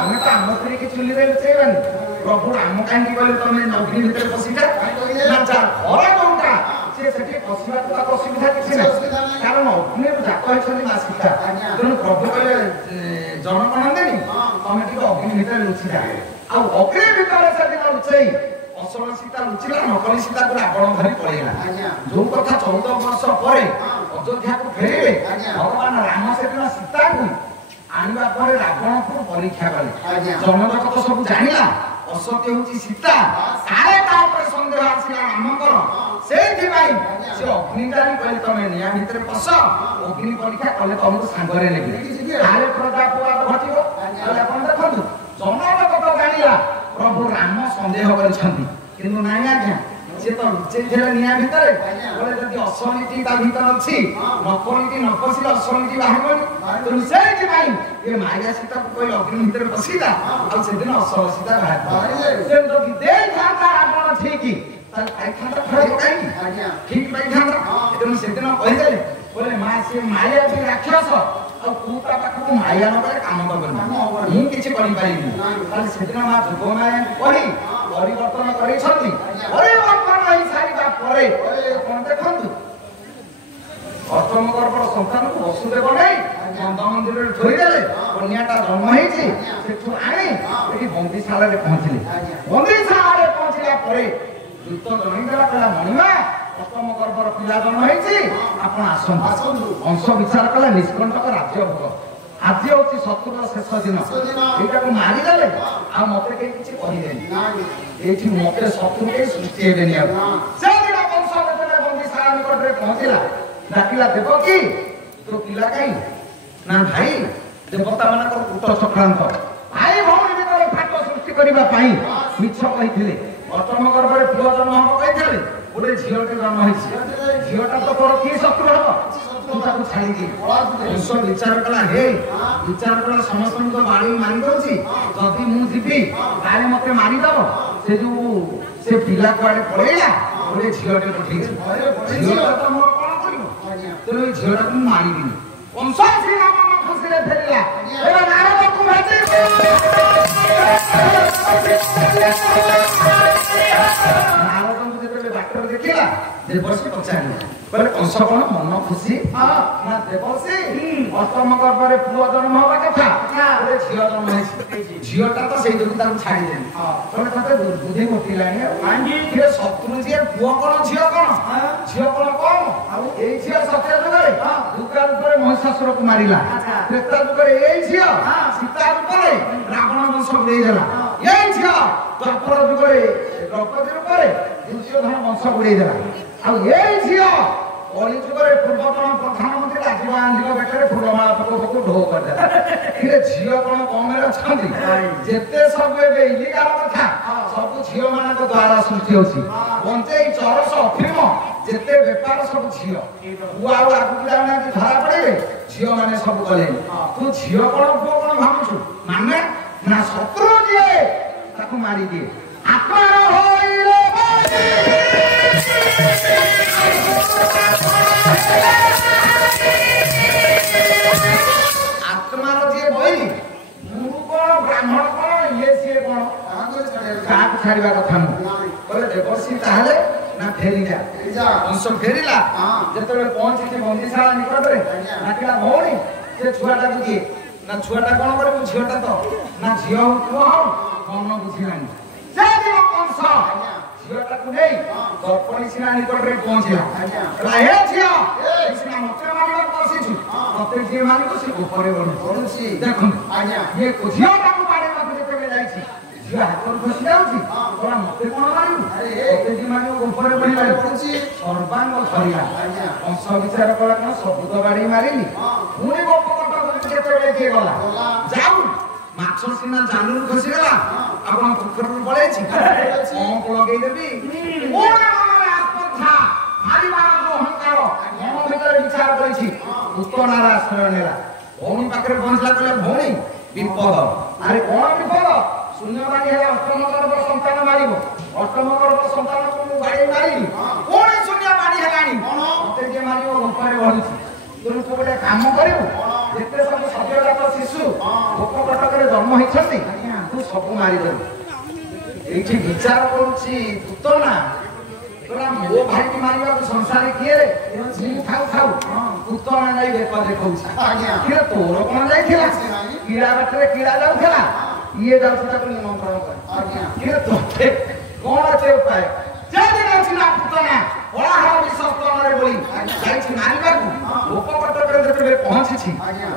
ଆମେ ତ ଆମ ସ୍ତ୍ରୀ କି ଚୁଲିରେ ଲୁଚେଇବାନି ପ୍ରଭୁ ରାମ କାହିଁକି କହିଲେ ତମେ ଅଗ୍ନି ଭିତରେ ପଶିଯା ନା ଯା ଘର ଯୋଉଟା ସେ ସେଠି ପଶିବାକୁ ତାକୁ ଅସୁବିଧା କିଛି ନାହିଁ କାରଣ ଅଗ୍ନିରୁ ଜାତ ହେଇଛନ୍ତି ମା ସୀତା ତେଣୁ ପ୍ରଭୁ କହିଲେ ଜନକ ନନ୍ଦିନୀ ତମେ ଟିକେ ଅଗ୍ନି ଭିତରେ ଲୁଚିଯା ଆଉ ଅଗ୍ନି ଭିତରେ ସେଦିନ ଲୁଚେଇ ଅସଲ ସୀତା ଲୁଚିଲା ନକଲି ସୀତାକୁ ରାବଣ ଧରି ପଳେଇଲା ଯୋଉ କଥା 14 ବର୍ଷ ପରେ ଅଯୋଧ୍ୟାକୁ ଫେରିଲେ ଭଗବାନ ରାମ ସେଦିନ ସୀତାକୁ ଆଣିବା ପରେ ରାବଣକୁ ପରୀକ୍ଷା କଲେ ଜନକ ତ ସବୁ ଜାଣିଲା ଅସତ୍ୟ ହଉଛି ସୀତା କାଳେ ତା ଉପରେ ସନ୍ଦେହ ଆସିଲା ରାମଙ୍କର ସେଇଥିପାଇଁ ସେ ଅଗ୍ନିକାରୀ କହିଲେ ତମେ ନିଆଁ ଭିତରେ ପଶ ଅଗ୍ନି ପରୀକ୍ଷା କଲେ ତମକୁ ସାଙ୍ଗରେ ନେବି କାଳେ ପ୍ରଜାପବାଦ ଘଟିବ ତାହେଲେ ଆପଣ ଦେଖନ୍ତୁ ଜନକ ତ ଜାଣିଲା ପ୍ରଭୁ ରାମ ସନ୍ଦେହ କରିଛନ୍ତି କିନ୍ତୁ ନାଇଁ ଆଜ୍ଞା ସେ ତ ଲୁଚେଇଥିଲେ ନିଆଁ ଭିତରେ କହିଲେ ଯଦି ଅସଲିଟି ତା ଭିତରେ ଅଛି ନକଲିଟି ନ ପଶିଲେ ଅସଲିଟି ବାହାରିବନି ତେଣୁ ସେଇଥିପାଇଁ ଏ ମାୟା ସୀତାକୁ କହିଲେ ଅଗ୍ନି ଭିତରେ ପଶିଲା ଆଉ ସେଦିନ ଅସଲ ସୀତା ବାହାରିଲା ଯଦି ଦେଇଥାନ୍ତା ରାବଣ ଠିକ ତାହେଲେ ପାଇଥାନ୍ତା ଫଳ କାହିଁକି ଠିକ ପାଇଥାନ୍ତା ତେଣୁ ସେଦିନ କହିଦେଲେ କହିଲେ ମା ସେ ମାୟା ବି ରାକ୍ଷସ ଆଉ ତୁ ତା ପାଖକୁ ମାୟା ନକଲେ କାମ ଦବନି ମୁଁ କିଛି କରିପାରିବିନି ତାହେଲେ ସେଦିନ ମା ଯୋଗମାୟାଙ୍କୁ କହି ପରିବର୍ତ୍ତନ କରିଛନ୍ତି ପରିବର୍ତ୍ତନ ହେଇସାରିବା ପରେ ଆପଣ ଦେଖନ୍ତୁ ଅଷ୍ଟମ ଗର୍ଭର ସନ୍ତାନକୁ ବସୁଦେବ ନେଇ ନନ୍ଦ ମନ୍ଦିରରେ ଥୋଇଦେଲେ କନ୍ୟାଟା ଜନ୍ମ ହେଇଛି ସେଠୁ ଆଣି ଏଠି ବନ୍ଦିଶାଳାରେ ପହଞ୍ଚିଲେ ବନ୍ଦିଶାଳାରେ ପହଞ୍ଚିଲା ପରେ ଦୂତ ଜଣେଇଦେଲା କହିଲା ମଣିମା ଅଷ୍ଟମ ଗର୍ଭର ପିଲା ଜନ୍ମ ହେଇଛି ଆପଣ ଆସନ୍ତୁ ଅଂଶ ବିଚାର କଲେ ନିଷ୍କଣ୍ଟକ ରାଜ୍ୟ ଭୋଗ ଆଜି ହଉଛି ଶତ୍ରୁର ଶେଷ ଦିନ ଏଇଟାକୁ ମାରିଦେଲେ ଆଉ ମତେ କେହି କିଛି କହିବେନି ଏଇଠି ମତେ ଶତ୍ରୁ କେହି ସୃଷ୍ଟି ହେବେନି ଆଉ ସେଦିନ ବଂଶ ଯେତେବେଳେ ବନ୍ଦିଶାଳା ନିକଟରେ ପହଞ୍ଚିଲା ଡାକିଲା ଦେବକୀ ତୋ ପିଲା କାହିଁ ନା ଭାଇ ଦେବତା ମାନଙ୍କର କୂଟ ଚକ୍ରାନ୍ତ ଭାଇ ଭଉଣୀ ଭିତରେ ଫାଟ ସୃଷ୍ଟି କରିବା ପାଇଁ ମିଛ କହିଥିଲେ ଅଷ୍ଟମ ଗର୍ଭରେ ପୁଅ ଜନ୍ମ ହବ କହିଥିଲେ ଗୋଟେ ଝିଅଟେ ଜନ୍ମ ହେଇଛି ଝିଅଟା ତ ତୋର କି ଶତ୍ରୁ ହବ ତୁ ତାକୁ ଛାଡ଼ିକି ବିଚାର କଲା ହେ ବିଚାର କଲା ସମସ୍ତଙ୍କୁ ତ ବାଡ଼ି ମାରି ଦଉଛି ଯଦି ମୁଁ ଯିବି ତାହେଲେ ମତେ ମାରିଦବ ସେ ଯୋଉ ସେ ପିଲା କୁଆଡେ ପଳେଇଲା ଗୋଟେ ଝିଅଟେ ପଠେଇଛି ଝିଅଟା ତ ମୋର କଣ କରିବ ତେଣୁ ଏଇ ଝିଅଟାକୁ ମୁଁ ମାରିବିନି କଂସ ଶ୍ରୀରାମ ଖୁସିରେ ଫେରିଲା ଏବେ ନାରଦକୁ ଭେଟି ନାରଦଙ୍କୁ ଯେତେବେଳେ ବାଟରେ ଦେଖିଲା ଦେବର୍ଷି ପଚାରିଲେ କହିଲେ କଂସ କଣ ମନ ଖୁସି ନା ଦେବର୍ଷି ଅଷ୍ଟମ ଗର୍ଭରେ ପୁଅ ଜନ୍ମ ହବା କଥା ଗୋଟେ ଝିଅ ଜନ୍ମ ହେଇଛି ଝିଅଟା ତ ସେଇ ଯୋଗୁଁ ତାକୁ ଛାଡ଼ିଦେଲି କହିଲେ ତତେ ଦୁର୍ବୁଦ୍ଧି ଘଟିଲାଣି ଶତ୍ରୁ ଯିଏ ପୁଅ କଣ ଝିଅ କଣ ଆଉ ଏଇ ଝିଅ ସତ୍ୟ ଯୁଗରେ ଦୁର୍ଗା ରୂପରେ ମହିଷାସୁରକୁ ମାରିଲା ତ୍ରେତା ଯୁଗରେ ଏଇ ଝିଅ ସୀତା ରୂପରେ ରାବଣ ବଂଶ ବୁଡେଇଦେଲା ଏଇ ଝିଅ ଦ୍ୱାପର ଯୁଗରେ ଦ୍ରୌପଦୀ ରୂପରେ ଦୁର୍ଯ୍ୟୋଧନ ବଂଶ ବୁଡେଇଦେଲା ଆଉ ଏଇ ଝିଅ କଳି ଯୁଗରେ ପୂର୍ବତନ ପ୍ରଧାନମନ୍ତ୍ରୀ ରାଜୀବ ଗାନ୍ଧୀଙ୍କ ବେକରେ ଫୁଲମାଳ ପକକୁ ଢୋ କରିଦେଲା ଝିଅ କଣ କମରେ ଅଛନ୍ତି ଯେତେ ସବୁ ଏବେ ଇଲିଗାଲ କଥା ସବୁ ଝିଅ ମାନଙ୍କ ଦ୍ଵାରା ସୃଷ୍ଟି ହଉଛି ବଞ୍ଚେଇ ଚରସ ଅଫିମ ଯେତେ ବେପାର ସବୁ ଝିଅ ପୁଅ ଆଉ ଆଗକୁ ଯାଉନାହାନ୍ତି ଧରା ପଡିବେ ଝିଅ ମାନେ ସବୁ କଲେଣି ତୁ ଝିଅ କଣ ପୁଅ କଣ ଭାବୁଛୁ ମାନେ ନା ଶତ୍ରୁ ଯିଏ ତାକୁ ମାରି ଦିଏ। ଆତ୍ମାର ହୋଇଲେ ଆତ୍ମାର ଯିଏ ବଇଲି ମୁଁ କଣ ବ୍ରାହ୍ମଣ କଣ ଇଏ ସିଏ କଣ କାହାକୁ ଛାଡିବା କଥା ନୁହଁ। କହିଲେ ଦେବର୍ଷି ତାହେଲେ ନା ଫେରିଲା ଅଂଶ ଫେରିଲା। ଯେତେବେଳେ ପହଞ୍ଚିଛି ବନ୍ଦିଶାଳା ନିକଟରେ ଡାକିଲା ଭଉଣୀ ସେ ଛୁଆଟାକୁ ଦିଏ। ନା ଛୁଆଟା କଣ କରିବ ଝିଅଟା ତ ନା ଝିଅ ହଉ ପୁଅ ହଉ ମନ ବୁଝିଲାନି। ସେ ଯିବ କଂସ ଝିଅଟାକୁ ନେଇ ଦର୍ପଣୀ ସିନା ନିକଟରେ ପହଞ୍ଚିଲା। ହେ ଝିଅ ସିନା ମତେ ମାରିବାକୁ ବସିଛୁ ମତେ ଯିଏ ମାରିବ ସେ ଉପରେ ବଢୁଛି। ଦେଖନ୍ତୁ ଇଏ ଝିଅଟାକୁ ମାରିବାକୁ ଯେତେବେଳେ ଯାଇଛି ଝିଅ ହାତରୁ ଖସି ଯାଉଛି କଣ ମତେ କଣ ମାରିବୁ ମତେ ଯିଏ ମାରିବ ଉପରେ ବଢିବାକୁ ପଡୁଛି। ସର୍ବାଙ୍ଗ ଧରିଲା କଂସ ବିଚାର କଲା କଣ ସବୁ ତ ବାଡି ମାରିଲି ପୁଣି ଗୋପ ଯେତେବେଳେ କିଏ ଗଲା ଯାଉ ମାଛ ସିନା ଜାଲରୁ ଖସିଗଲା ଆପଣ ପୋଖରୀରୁ ପଳେଇଛି କଣ ଲଗେଇଦେବି ଅହଙ୍କାର ମନ ଭିତରେ ବିଚାର କରିଛି ଉତ୍ତନାର ଆଶ୍ରୟ ନେଲା। ଭଉଣୀ ପାଖରେ ପହଞ୍ଚିଲା କହିଲେ ଭଉଣୀ ବିପଦ। ଆରେ କଣ ବିପଦ? ଶୂନ୍ୟବାଣୀ ହେଲା ଅଷ୍ଟମ ଗର୍ଭ ସନ୍ତାନ ମାରିବ। ଅଷ୍ଟମ ଗର୍ଭ ସନ୍ତାନକୁ ମୁଁ ବାଡି ମାରିଲି ପୁଣି ଶୂନ୍ୟବାଣୀ ହେଲାଣି ମତେ ଯିଏ ମାରିବ ଗୋପରେ ବଢୁଛି। ତୁ ଗୋଟେ କାମ କରିବୁ ଯେତେ ସବୁ ସଦ୍ୟଜାତ ଶିଶୁ ଗୋପ କଟକରେ ଜନ୍ମ ହେଇଛନ୍ତି ତୁ ସବୁ ମାରିଦେବୁ। ଏଇଠି ବିଚାର କରୁଛି ପୁତନା ମୋ ଭାଇକି ମାରିବାକୁ ସଂସାରେ କିଏ ମୁଁ ଥାଉ ଥାଉ ପୁତନା ଯାଇ ବେକ ଦେଖଉଛି ତୋର କଣ ଯାଇଥିଲା କିଳା ବାଟରେ କିଳା ଯାଉଥିଲା ଇଏ ଯାଉଛି ତାକୁ ନିମନ୍ତ୍ରଣ କରି ତୋତେ କଣ ଏତେ ଉପାୟ ଯାଉଛି ନା ପୁତନା କଳାହାର ବିଶ୍ୱସ୍ତନରେ ବଳି ଯାଇଛି ମାରିବାକୁ। ଉପକଟକରେ ଯେତେବେଳେ ପହଞ୍ଚିଛି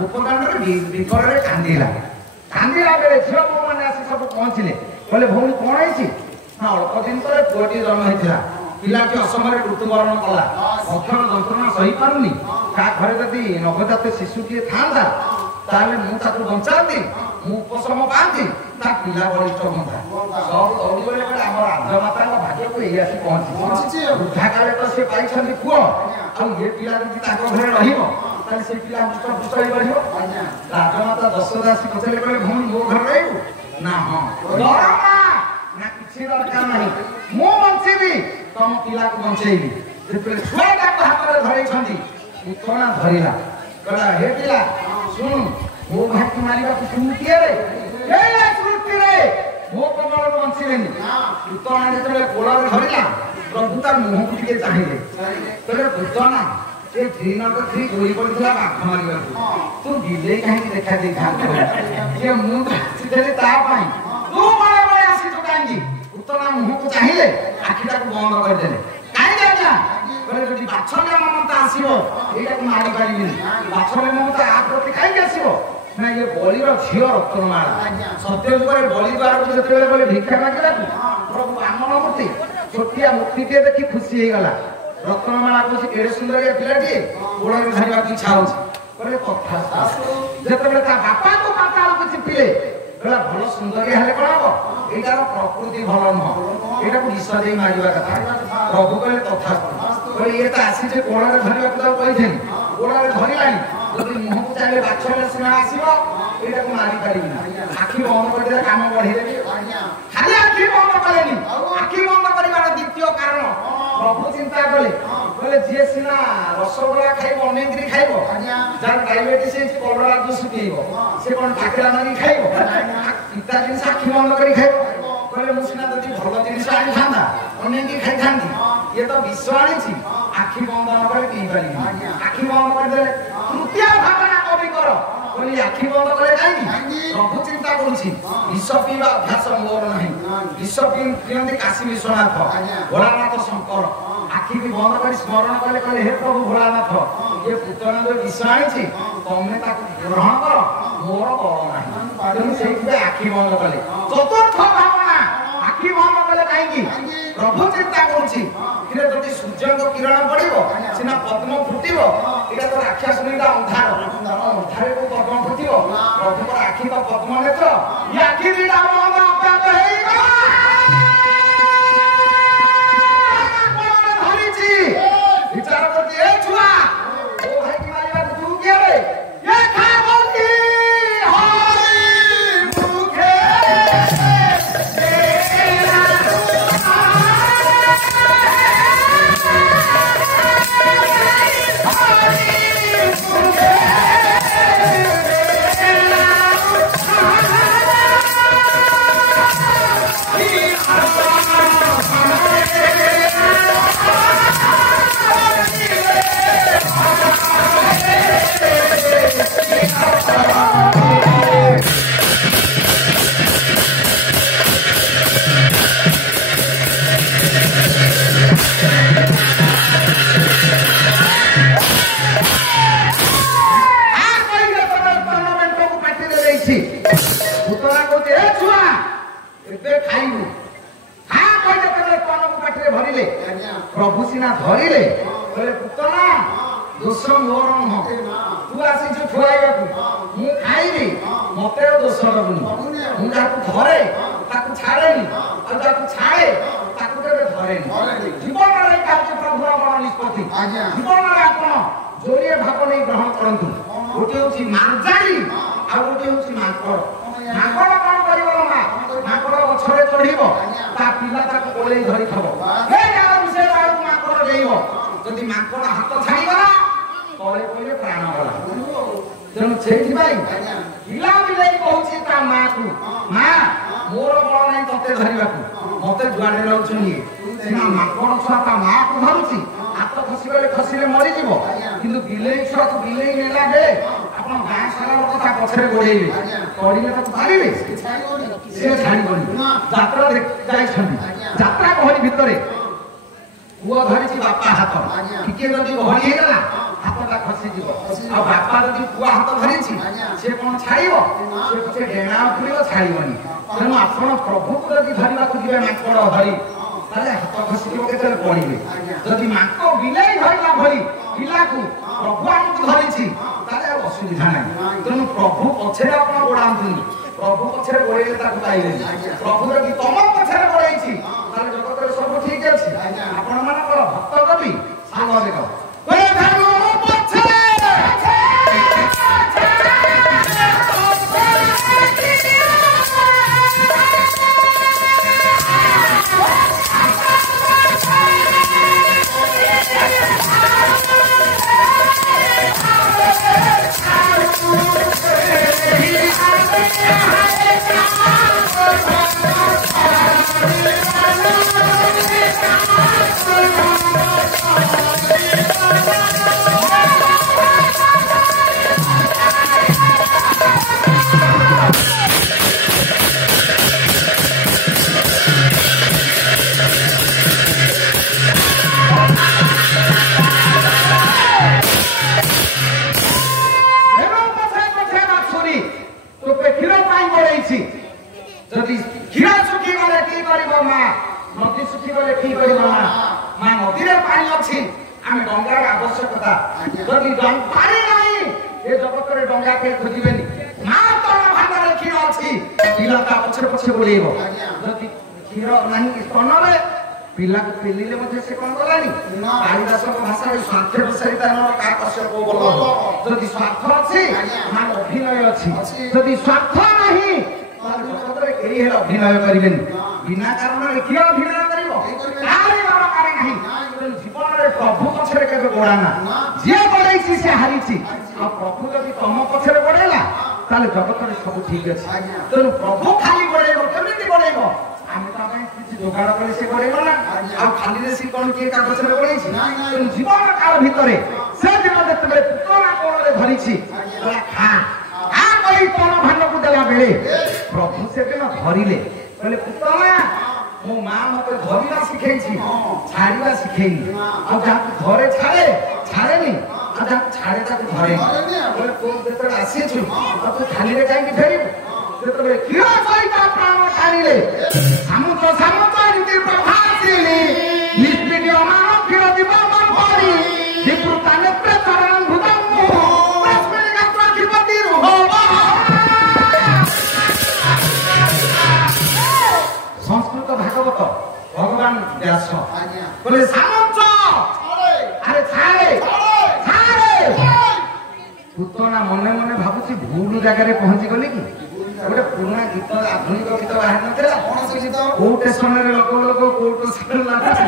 ଉପକାଣ୍ଡରେ ବିକଳରେ କାନ୍ଦିଲା ବେଳେ ଝିଅ ବୋଉ ମାନେ ଆସି ସବୁ ପହଞ୍ଚିଲେ। କହିଲେ ଭଉଣୀ କଣ ହେଇଛି? ନା ଅଳ୍ପ ଦିନ ତଳେ ପୁଅଟିଏ ଜନ୍ମ ହେଇଥିଲା ପିଲାଟି ଅସମୟରେ ମୃତ୍ୟୁବରଣ କଲା ଅକ୍ଷର ଯନ୍ତ୍ରଣା ସହିପାରୁନି। କାହା ଘରେ ଯଦି ନବଜାତ ଶିଶୁଟିଏ ଥାନ୍ତା ତାହେଲେ ମୁଁ ତାକୁ ବଞ୍ଚାନ୍ତି ମୁଁ ଉପଶମ ପାଆନ୍ତି ତା ପିଲା ବଳିଷ୍ଠ ହୁଅନ୍ତା। ସବୁ ଦୌଡ଼ିଗଲେ କହିଲେ ଆମ ରାଜମାତାଙ୍କ ଭାଗ୍ୟକୁ ଏଇ ଆସି ପହଞ୍ଚିଛି। ବୃଦ୍ଧା କାଳେ ତ ସେ ପାଇଛନ୍ତି ପୁଅ ଆଉ ଏ ପିଲା ଯଦି ତାଙ୍କ ଘରେ ରହିବ ତାହେଲେ ସେ ପିଲା ହୃଷ୍ଟପୃଷ୍ଟ ହେଇ ବଢିବ। ରାଜମାତା ଦଶରଥ ଆସି ପଚାରିଲେ କହିଲେ ଭଉଣୀ ମୋ ଘରେ ରହିବୁ? ନା ହଁ ନା କିଛି ଦରକାର ନାହିଁ ମୁଁ ବଞ୍ଚିବି ତମ ପିଲାକୁ ବଞ୍ଚେଇବି। ଯେତେବେଳେ ଛୁଆଟାକୁ ହାତରେ ଧରେଇଛନ୍ତି ପୁତନା ଧରିଲା କହିଲା ହେ ପିଲା ଶୁଣୁ ମୋ ଭାଇକୁ ମାରିବାକୁ ତୁ କିଏ ରେ ସୃଷ୍ଟିରେ ମୋ କମଳରୁ ବଞ୍ଚିବେନି। ପୁତନା ଯେତେବେଳେ କୋଳରେ ଧରିଲା ପ୍ରଭୁ ତା ମୁହଁକୁ ଟିକେ ଚାହିଁଲେ କହିଲେ ପୁତନା ସେ ଦିନକ ଥ୍ରୀ ଗୋଳି ପଡିଥିଲା ବାଘ ମାରିବାକୁ ତୁ ବିଲେଇ କାହିଁକି ଦେଖା ଦେଇଥାନ୍ତୁ ଯେ ମୁଁ ଆସିଥିଲି ତା ପାଇଁ ତୁ ବେଳେ ବେଳେ ଆସିଛୁ କାହିଁକି? ପୁତନା ମୁହଁକୁ ଚାହିଁଲେ ଆଖିଟାକୁ ବନ୍ଦ କରିଦେଲେ। କାହିଁକି ଆଜ୍ଞା? କହିଲେ ଯଦି ବାଛଲ୍ୟ ମମତା ଆସିବ ଏଇଟାକୁ ମାରି ପାରିବିନି। ବାଛଲ୍ୟ ମମତା ଆ ପ୍ରତି କାହିଁକି ଆସିବ? ନା ଇଏ ବଳିର ଝିଅ ରତ୍ନମାଳା ସତ୍ୟ ଯୁଗରେ ବଳି ଦ୍ୱାରକୁ ଯେତେବେଳେ ଗଲେ ଭିକ୍ଷା ମାଗିବାକୁ ପ୍ରଭୁ ବାମନ ମୂର୍ତ୍ତି ଛୋଟିଆ ମୂର୍ତ୍ତିଟିଏ ଦେଖି ଖୁସି ହେଇଗଲା। ରତ୍ନମାଳା କହୁଛି କେଡେ ସୁନ୍ଦରିଆ ପିଲାଟିଏ ଗୋଳରେ ଧରିବାକୁ ଇଚ୍ଛା ହଉଛି। କହିଲେ କଥା ଯେତେବେଳେ ତା ବାପାକୁ ପାତାଳକୁ ଚିପିଲେ କହିଲା ଭଲ ସୁନ୍ଦରିଆ ହେଲେ କଣ ହବ ଏଇଟାର ପ୍ରକୃତି ଭଲ ନୁହଁ ଏଇଟାକୁ ବିଷ ଦେଇ ମାରିବା କଥା। ପ୍ରଭୁ କହିଲେ ତଥା କହିଲେ ଇଏ ତ ଆସିছে ଗୋଳରେ ଧରିବାକୁ ତାକୁ କହିଥିଲି ଗୋଳରେ ଧରିଲାଣି ଯଦି ମୁହଁକୁ ଚାହିଁଲେ ବାଛଲେ ସିନା ଆସିବ ଏଇଟାକୁ ମାରିପାରିବିନି। ଆଖି ବନ୍ଦ କରିଦେଲେ କାମ ବଢେଇଦେବି। ଖାଲି ଆଖି ବନ୍ଦ କଲେନି ଆଖି ବନ୍ଦ କରିବାର ଦ୍ୱିତୀୟ କାରଣ ପ୍ରଭୁ ଚିନ୍ତା କଲେ କହିଲେ ଯିଏ ସିନା ରସଗୋଲା ଖାଇବ ଅନେକରି ଖାଇବ ଯାହାର ଡାଇବେଟିସ୍ ହେଇଛି କଲରା ଜୁସ୍ ପିଇବ ସେ କଣ ଠାକିଲା ମାରି ଖାଇବ ପିତା ଜିନିଷ ଆଖି ବନ୍ଦ କରି ଖାଇବ। କହିଲେ ମୁଁ ସିନା ଯଦି ଭଲ ଜିନିଷ ଆଣିଥାନ୍ତା ଅନେକରି ଖାଇଥାନ୍ତି ଇଏ ତ ବିଷ ଆଣିଛି ଆଖି ବନ୍ଦ ନ କରି ପିଇ ପାରିବି। ଆଖି ବନ୍ଦ କରିଦେଲେ ତୃତୀୟ ଭାବନା କବିଙ୍କର କହିଲି ଆଖି ବନ୍ଦ କଲେ କାହିଁକି? ପ୍ରଭୁ ଚିନ୍ତା କରୁଛି ବିଷ ପିଇବା ଅଭ୍ୟାସ ମୋର ନାହିଁ। ବିଷ ପିଅନ୍ତି କାଶୀ ବିଶ୍ୱନାଥ ଭୋଳାନାଥ ଶଙ୍କର ଆଖିକି ବନ୍ଦ କରି ସ୍ମରଣ କଲେ କହିଲେ ହେ ପ୍ରଭୁ ଭୋଳାନାଥ ଇଏ ପୁତନା ଯୋଉ ବିଷ ଆଣିଛି ତମେ ତାକୁ ଗ୍ରହଣ କର ମୋର ବଳ ନାହିଁ। ତେଣୁ ସେଇଥିପାଇଁ ଆଖି ବନ୍ଦ କଲେ। ଚତୁର୍ଥ ଭାବନା ଆଖି ବନ୍ଦ କଲେ କାହିଁକି? ପ୍ରଭୁ ଚିନ୍ତା କରୁଛି ଯଦି ସୂର୍ଯ୍ୟଙ୍କ କିରଣ ପଡିବ ସିନା ପଦ୍ମ ଫୁଟିବ ଏଇଟା ତ ରାକ୍ଷାସୁଣୀଟା ଅନ୍ଧାର ଅନ୍ଧାରେ ପଦ୍ମ ଫୁଟିବ ପ୍ରଭୁଙ୍କର ଆଖି ତ ପଦ୍ମ ନେତ୍ର ଏ ଆଖି ଦିଟା ବନ୍ଦ ଅଭ୍ୟାସ ହେଇଗଲା। ଧରିଛି ବିଚାର କରୁଛି ଏ ଛୁଆ ଓ ଭାଇକି ମାରିବାକୁ ତୁ କିଏ ରେ ଏ ଖାବନ୍ତି ହରି ମୁଖେ ପୁତନା କହୁଛି ଏ ଛୁଆ ଏବେ ଖାଇବୁ ଖା କହିଲେ କେବେ କନକୁ ପାଟିରେ ଭରିଲେ ପ୍ରଭୁ ସିନା ଧରିଲେ କହିଲେ ପୁତନା ଦୋଷ ମୋର ନୁହଁ ତୁ ଆସିଛୁ ଖୁଆଇବାକୁ ମୁଁ ଖାଇବି ମତେ ଦୋଷ ଦବୁନି ମୁଁ ଯାହାକୁ ଧରେ ତାକୁ ଛାଡେନି ଆଉ ଯାହାକୁ ଛାଡେ ତାକୁ କେବେ ଧରେନି ଜୀବନରେ ଏଇଟା ହଉଛି ପ୍ରଭୁର ବଡ଼ ନିଷ୍ପତ୍ତି ଜୀବନରେ ଆପଣ ଯୋଡ଼ିଏ ଭାବ ନେଇ ଗ୍ରହଣ କରନ୍ତୁ ଗୋଟିଏ ହଉଛି ମାର୍ଜାଳି ଆଉ ଗୋଟିଏ ହଉଛି ମାଙ୍କଡ ମାଙ୍କଡ କଣ କରିବ ମା ମାଙ୍କଡ ଗଛରେ ଚଢିବ ତା ପିଲା ତାକୁ କୋଳେଇ ଧରିଥିବ ସେ ବେଳକୁ ମାଙ୍କଡ ଡେଇବ ଯଦି ମାଙ୍କଡ ହାତ ଛାଡିଗଲା ତଳେ ପଇଲେ ପ୍ରାଣ ଗଲା ତେଣୁ ସେଇଥିପାଇଁ ପିଲା ବିଲେଇ କହୁଛି ତା ମାକୁ ମା ମୋର ବଳ ନାହିଁ ତତେ ଧରିବାକୁ ମତେ ଯୁଆଡେ ରହୁଛୁ ନିଏ ସିନା ମାଙ୍କଡ ଛୁଆ ତା ମାକୁ ଧରୁଛି ହାତ ଖସିଗଲେ ଖସିଲେ ମରିଯିବ କିନ୍ତୁ ବିଲେଇ ଛୁଆକୁ ବିଲେଇ ନେଲା ବେଳେ ଆପଣ ଗାଁ ସାରା ଲୋକ ତା ପଛରେ ଗୋଡେଇବେ ପଡିଲେ ତାକୁ ପାରିବେ ସେ ଛାଡ଼ିବନି ଯାତ୍ରା ଯାଇଛନ୍ତି ଯାତ୍ରା ଗହଳି ଭିତରେ ପୁଅ ଧରିଛି ବାପା ହାତ ଟିକେ ଯଦି ଗହଳି ହେଇଗଲା ହାତଟା ଖସିଯିବ ଆଉ ବାପା ଯଦି ପୁଅ ହାତ ଧରିଛି ସେ କଣ ଛାଡ଼ିବ ସେ ଡେଣା ଉଠିବ ଛାଡ଼ିବନି ତେଣୁ ଆପଣ ପ୍ରଭୁକୁ ଯଦି ଧରିବାକୁ ଯିବେ ମାଙ୍କଡ ଧରି ତାହେଲେ ହାତ ଖସିଯିବ କେତେବେଳେ ପଡିବେ ଯଦି ମାଙ୍କ ବିଲେଇ ଧରିଲା ଭଳି ପିଲାକୁ ପ୍ରଭୁ ଆମକୁ ଧରିଛି ତାହେଲେ ଆଉ ଅସୁବିଧା ନାହିଁ ତେଣୁ ପ୍ରଭୁ ପଛରେ ଆପଣ ଗୋଡାନ୍ତୁନି ପ୍ରଭୁ ପଛରେ ଗୋଡେଇଲେ ତାକୁ ପାଇବେନି ପ୍ରଭୁ ଯଦି ତମ ପଛରେ ଗୋଡେଇଛି ତାହେଲେ ଜଗତରେ ସବୁ ଠିକ ଅଛି ଆପଣ ମାନଙ୍କର ଭକ୍ତ କବି ସାଙ୍ଗ ଦେଖ যদি ক্ষীর শুখি গলে কি করব মা নদী শুখি গলে কি করব মা নদীরে পানি ଅଛି ଆମେ ଡଙ୍ଗାର ଆବଶ୍ୟକତା ଯଦି ପାଣି ନାହିଁ ଏ ଜଗତରେ ଡଙ୍ଗା କେହି ଖୋଜିବେନି ମା ତଳ ଭାଗରେ କ୍ଷୀର ଅଛି ପିଲା ତା ପଛରେ ପଛରେ ଗୋଳେଇବ ଯଦି କ୍ଷୀର ନାହିଁ ସ୍ତନରେ ପିଲାକୁ ପେଲିଲେ ମଧ୍ୟ ସେ କଣ କଲାନି କାଳିଦାସଙ୍କ ଭାଷାରେ ସ୍ୱାର୍ଥ ବିଷୟିତାର କାକଶ୍ୟପ ବୋଲ ଯଦି ସ୍ୱାର୍ଥ ଅଛି ମା ଅଭିନୟ ଅଛି ଯଦି ସ୍ୱାର୍ଥ ନାହିଁ ଜଗତରେ କେହି ହେଲେ ଅଭିନୟ କରିବେନି ବିନା କାରଣରେ କିଏ ଅଭିନୟ କରିବ କାହାରି ଦରକାର ନାହିଁ ଜୀବନରେ ପ୍ରଭୁ ପଛରେ କେବେ ଗୋଡାନା ଯିଏ ଗୋଡେଇଛି ସେ ହାରିଛି ଆଉ ପ୍ରଭୁ ଯଦି ତମ ପଛରେ ଗୋଡେଇଲା ତାହେଲେ ଜଗତରେ ସବୁ ଠିକ ଅଛି ତେଣୁ ପ୍ରଭୁ ଖାଲି ଗୋଡେଇବ କେମିତି ଗୋଡେଇବ ଆମେ ତା ପାଇଁ କିଛି ଯୋଗାଡ଼ କରି ସେ ଗୋଡେଇବ ନା ଆଉ ଖାଲିରେ ସେ କଣ କିଏ କାଗଜରେ ଗୋଡେଇଛି ତେଣୁ ଜୀବନ କାଳ ଭିତରେ ସେ ଦିନ ଯେତେବେଳେ ପୁତନା କୋଳରେ ଧରିଛି ଖା କହି ତଳ ଭାଣ୍ଡକୁ ଦେଲା ବେଳେ ପ୍ରଭୁ ସେଦିନ ଧରିଲେ କହିଲେ ପୁତନା ମୋ ମା ମତେ ଧରିବା ଶିଖେଇଛି ଛାଡିବା ଶିଖେଇନି ଆଉ ଯାହାକୁ ଧରେ ଛାଡେନି ଆଉ ଯାହାକୁ ଛାଡେ ତାକୁ ଧରେନି କହିଲେ ତୁ ଯେତେବେଳେ ଆସିଛୁ ତୁ ଖାଲିରେ କାହିଁକି ଫେରିବୁ ଯେତେବେଳେ କ୍ଷୀର ସହିତ ପ୍ରାଣ ଟାଣିଲେ ସାମୁଦ୍ର ଏମିତି ପ୍ରଭାସିଲି ନିଷ୍ପିଡିୟମାନ କ୍ଷୀର ଦିବ ମନ ପରି ବିପୃତା ନେତ୍ରେ ଚରଣ ଭୂତଙ୍କୁ সংস্কৃত ভাগবত ভগবান ব্যাস বলে সামন্ত আরে ছাড়ে পুতনা মনে মনে ভাবুছি ভুল জায়গায় পৌঁছি গলি কি গোটে পুরোনা গীত আধুনিক গীত বাহার নଥିଲା কোউ স্টেশনের লোক কোউ স্টেশন লাগুଛି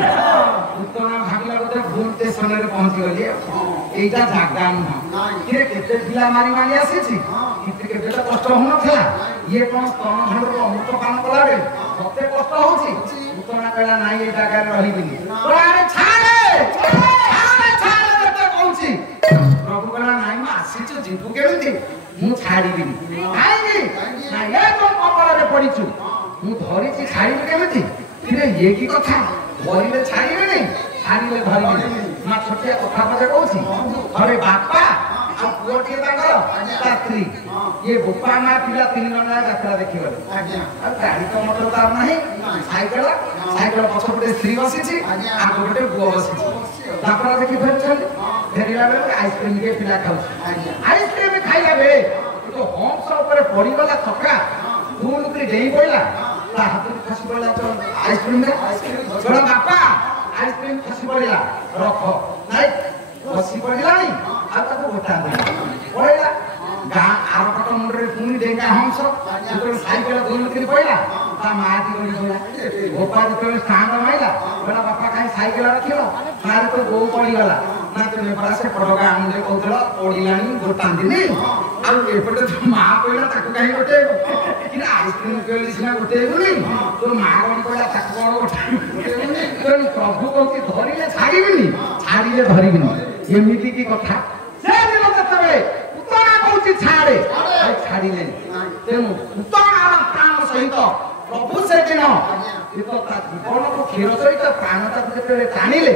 পুতনা ভাবিলা গোটে ভুল স্টেশনের পৌঁছি গলি এইটা জাগা নୁହଁ କିରେ କେତେ ପିଲା ମାରି ମାରି ଆସିଛି କେତେ କଷ୍ଟ ହଉନଥିଲା ଇଏ କଣ ସ୍ତନ ଭାଣ୍ଡରୁ ଅମୃତ ପାନ କଲାବେଳେ ମତେ କଷ୍ଟ ହଉଛି ପୁତନା କହିଲା ନାଇଁ ଏଇ ଜାଗାରେ ରହିବିନି ଆରେ ଛାଡେ କହୁଛି ପ୍ରଭୁ କହିଲା ନାଇଁ ମୁଁ ଆସିଛୁ ଯିବୁ କେମିତି ମୁଁ ଛାଡ଼ିବିନି କାହିଁକି ନା ଏ ତୋ କବଳରେ ପଡିଛୁ ମୁଁ ଧରିଛି ଛାଡ଼ିବି କେମିତି କିରେ ଇଏ କି କଥା ଧରିଲେ ଛାଡ଼ିବିନି ଛାଡ଼ିଲେ ଧରିବେ ନା ଛୋଟିଆ କଥା କଥା କହୁଛି ଘରେ ବାପା ଆଉ ପୁଅଟିଏ ତାଙ୍କର ତା ସ୍ତ୍ରୀ ଇଏ ବୋପା ମା ପିଲା 3 ଜଣ ଯାତ୍ରା ଦେଖିଗଲେ ଆଉ ଗାଡି ତ ମଟର ତାର ନାହିଁ ସାଇକେଲ ପଛପଟେ ସ୍ତ୍ରୀ ବସିଛି ଆଉ ଗୋଟେ ପୁଅ ବସିଛି ଯାତ୍ରା ଦେଖି ଫେରୁଛନ୍ତି ଫେରିଲା ବେଳେ ଆଇସ୍କ୍ରିମ ଟିକେ ପିଲା ଖାଉଛି ଆଇସ୍କ୍ରିମ ଖାଇଲା ବେଳେ ହମ୍ସ ଉପରେ ପଡିଗଲା ଚକା ପୁଣି ଡେଇଁ ପଡିଲା ତା ହାତରୁ ଖସି ପଡିଲା ଆଇସ୍କ୍ରିମରେ ବାପା ଆଇସ୍କ୍ରିମ ଖସି ପଡିଲା ରଖ ନାଇଁ ଖସି ପଡିଲାଣି ଆଉ ତାକୁ ଗୋଟା ପଳେଇଲା ଗାଁ ଆରପଟ ମୁଣ୍ଡରେ ପୁଣି ଡେଙ୍ଗା ହଂସ ଯେତେବେଳେ ସାଇକେଲ ଧୁଲୁକିରି ପଇଲା ତା ମା ଟି ଗଳି ପଇଲା ବୋପା ଯେତେବେଳେ ଷ୍ଟାଣ୍ଡ ମାଇଲା କହିଲା ବାପା କାହିଁ ସାଇକେଲ ରଖିଲ ମାରେ ତ ବୋଉ ପଡିଗଲା ନା ତୁମେ ପରା ସେ ପଟକା ଆଣିଲେ କହୁଥିଲ ପଡିଲାଣି ଗୋଟାନ୍ତିନି ଆଉ ଏପଟେ ମା କହିଲା ତାକୁ କାହିଁ ଗୋଟେଇବ କିନ୍ତୁ ଆଇସ୍କ୍ରିମ କହିଲି ସିନା ଗୋଟେଇବୁନି ତୋ ମା କଣ କହିଲା ତାକୁ କଣ ଗୋଟେଇବୁନି ପ୍ରଭୁ କହୁଛି ଧରିଲେ ଛାଡ଼ିବିନି ଛାଡ଼ିଲେ ଧରିବିନି ଏମିତି କି କଥା ସେ ଦିନ ଯେତେବେଳେ ପୁତନା କହୁଛି ଛାଡେ ଛାଡ଼ିଲେନି ତେଣୁ ପୁତନାର ପ୍ରାଣ ସହିତ ପ୍ରଭୁ ସେଦିନ ତା ଜୀବନକୁ କ୍ଷୀର ସହିତ ପ୍ରାଣଟାକୁ ଯେତେବେଳେ ଟାଣିଲେ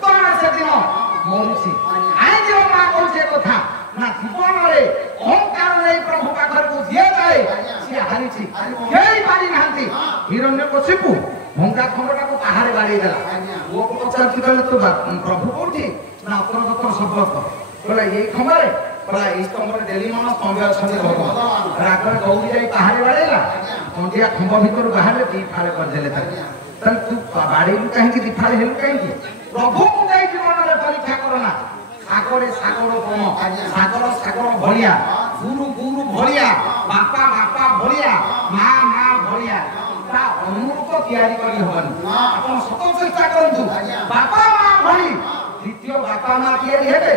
ପୁତନା ସେଦିନ ମରୁଛି କାହିଁକି ମା କହୁଛି ଏ କଥା ନା ଜୀବନରେ ଅହଙ୍କାର ନେଇ ପ୍ରଭୁ ପାଖକୁ ଯିଏ ଯାଏ ସିଏ ହାରିଛି କେହି ପାରିନାହାନ୍ତି ହିରଣ୍ୟକଶିପୁ ଭଙ୍ଗା ଖଣ୍ଡଟାକୁ ପାହାରେ ବାଡ଼େଇ ଦେଲା ପୁଅକୁ ପଚାରୁଛି କହିଲେ ତୁ ପ୍ରଭୁ କୋଉଠି ନା ଅତର ଶବ୍ଦ କହିଲା ଏଇ ଖମ୍ବରେ କହିଲା ଏଇ ସ୍ତମ୍ଭରେ ଡେଲି ମନ ସ୍ତମ୍ଭ ଅଛନ୍ତି ଭଗବାନ ରାଗରେ ଦୌଡ଼ି ଯାଇ ପାହାରେ ବାଡ଼େଇଲା ଖଣ୍ଡିଆ ଖମ୍ବ ଭିତରୁ ବାହାରେ ଦି ଫାଳେ କରିଦେଲେ ତାହେଲେ ତୁ ବାଡ଼େଇଲୁ କାହିଁକି ଦି ଫାଳେ ହେଲୁ କାହିଁକି ପ୍ରଭୁକୁ ଯାଇ ଜୀବନରେ ପରୀକ୍ଷା କରନା ସାଗରେ ସାଗର ବଣ ସାଗର ଭଳିଆ ଗୁରୁ ଭଳିଆ ବାପା ଭଳିଆ ମା ଭଳିଆ ତା ଅନୁରୂପ ତିଆରି କରି ହବନି ଆପଣ ସତ ଚେଷ୍ଟା କରନ୍ତୁ ବାପା ମା ଭଳି ଦ୍ୱିତୀୟ ବାପା ମା ତିଆରି ହେବେ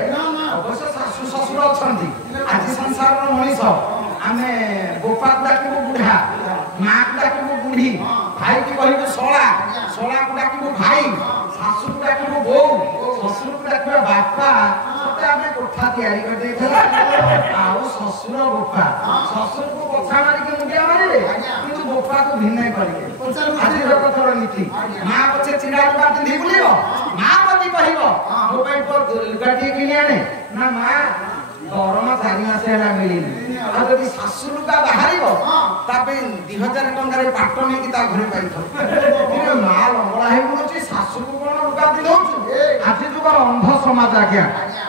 ଅବଶ୍ୟ ଶାଶୁ ଶ୍ୱଶୁର ଅଛନ୍ତି ଆଜି ସଂସାରର ମଣିଷ ଆମେ ବୋପାକୁ ଡାକିବୁ ବୁଢା ମାକୁ ଡାକିବୁ ବୁଢୀ ଭାଇକି କହିବୁ ଶଳାକୁ ଡାକିବୁ ଭାଇ ଶାଶୁକୁ ଡାକିବୁ ବୋଉ ଶ୍ୱଶୁରକୁ ଡାକିବୁ ବାପା ଆମେ କୋଠା ତିଆରି କରିଦେଇଥିଲା ଆଉ ଶ୍ୱଶୁର ବୋପା ଶ୍ୱଶୁରକୁ କଥା ମାରିକି ମୁଣ୍ଡିଆ ମାରିବେ କିନ୍ତୁ ବୋପାକୁ ଭିନ୍ନ କରିବେ ଆଜି ଜଗତର ନୀତି ମା ପଛେ ଚିଡ଼ା ଲୁଗା ପିନ୍ଧି ବୁଲିବ ମା ଯଦି କହିବ ମୋ ପାଇଁ ଲୁଗାଟିଏ କିଣି ଆଣେ ନା ମା ଦରମା 4 ମାସ ହେଲା ମିଳିନି ଆଉ ଯଦି ଶାଶୁ ଲୁଗା ବାହାରିବ ତା ପାଇଁ 2000 ଟଙ୍କାରେ ପାଟ ନେଇକି ତା ଘରେ ପାଇଥିବ କିନ୍ତୁ ମା ଲଙ୍ଗଳା ହେଇ ବୁଲୁଛି ଶାଶୁକୁ କଣ ଲୁଗା ବି ଦଉଛୁ ଆଜି ଯୁଗର ଅନ୍ଧ ସମାଜ ଆଜ୍ଞା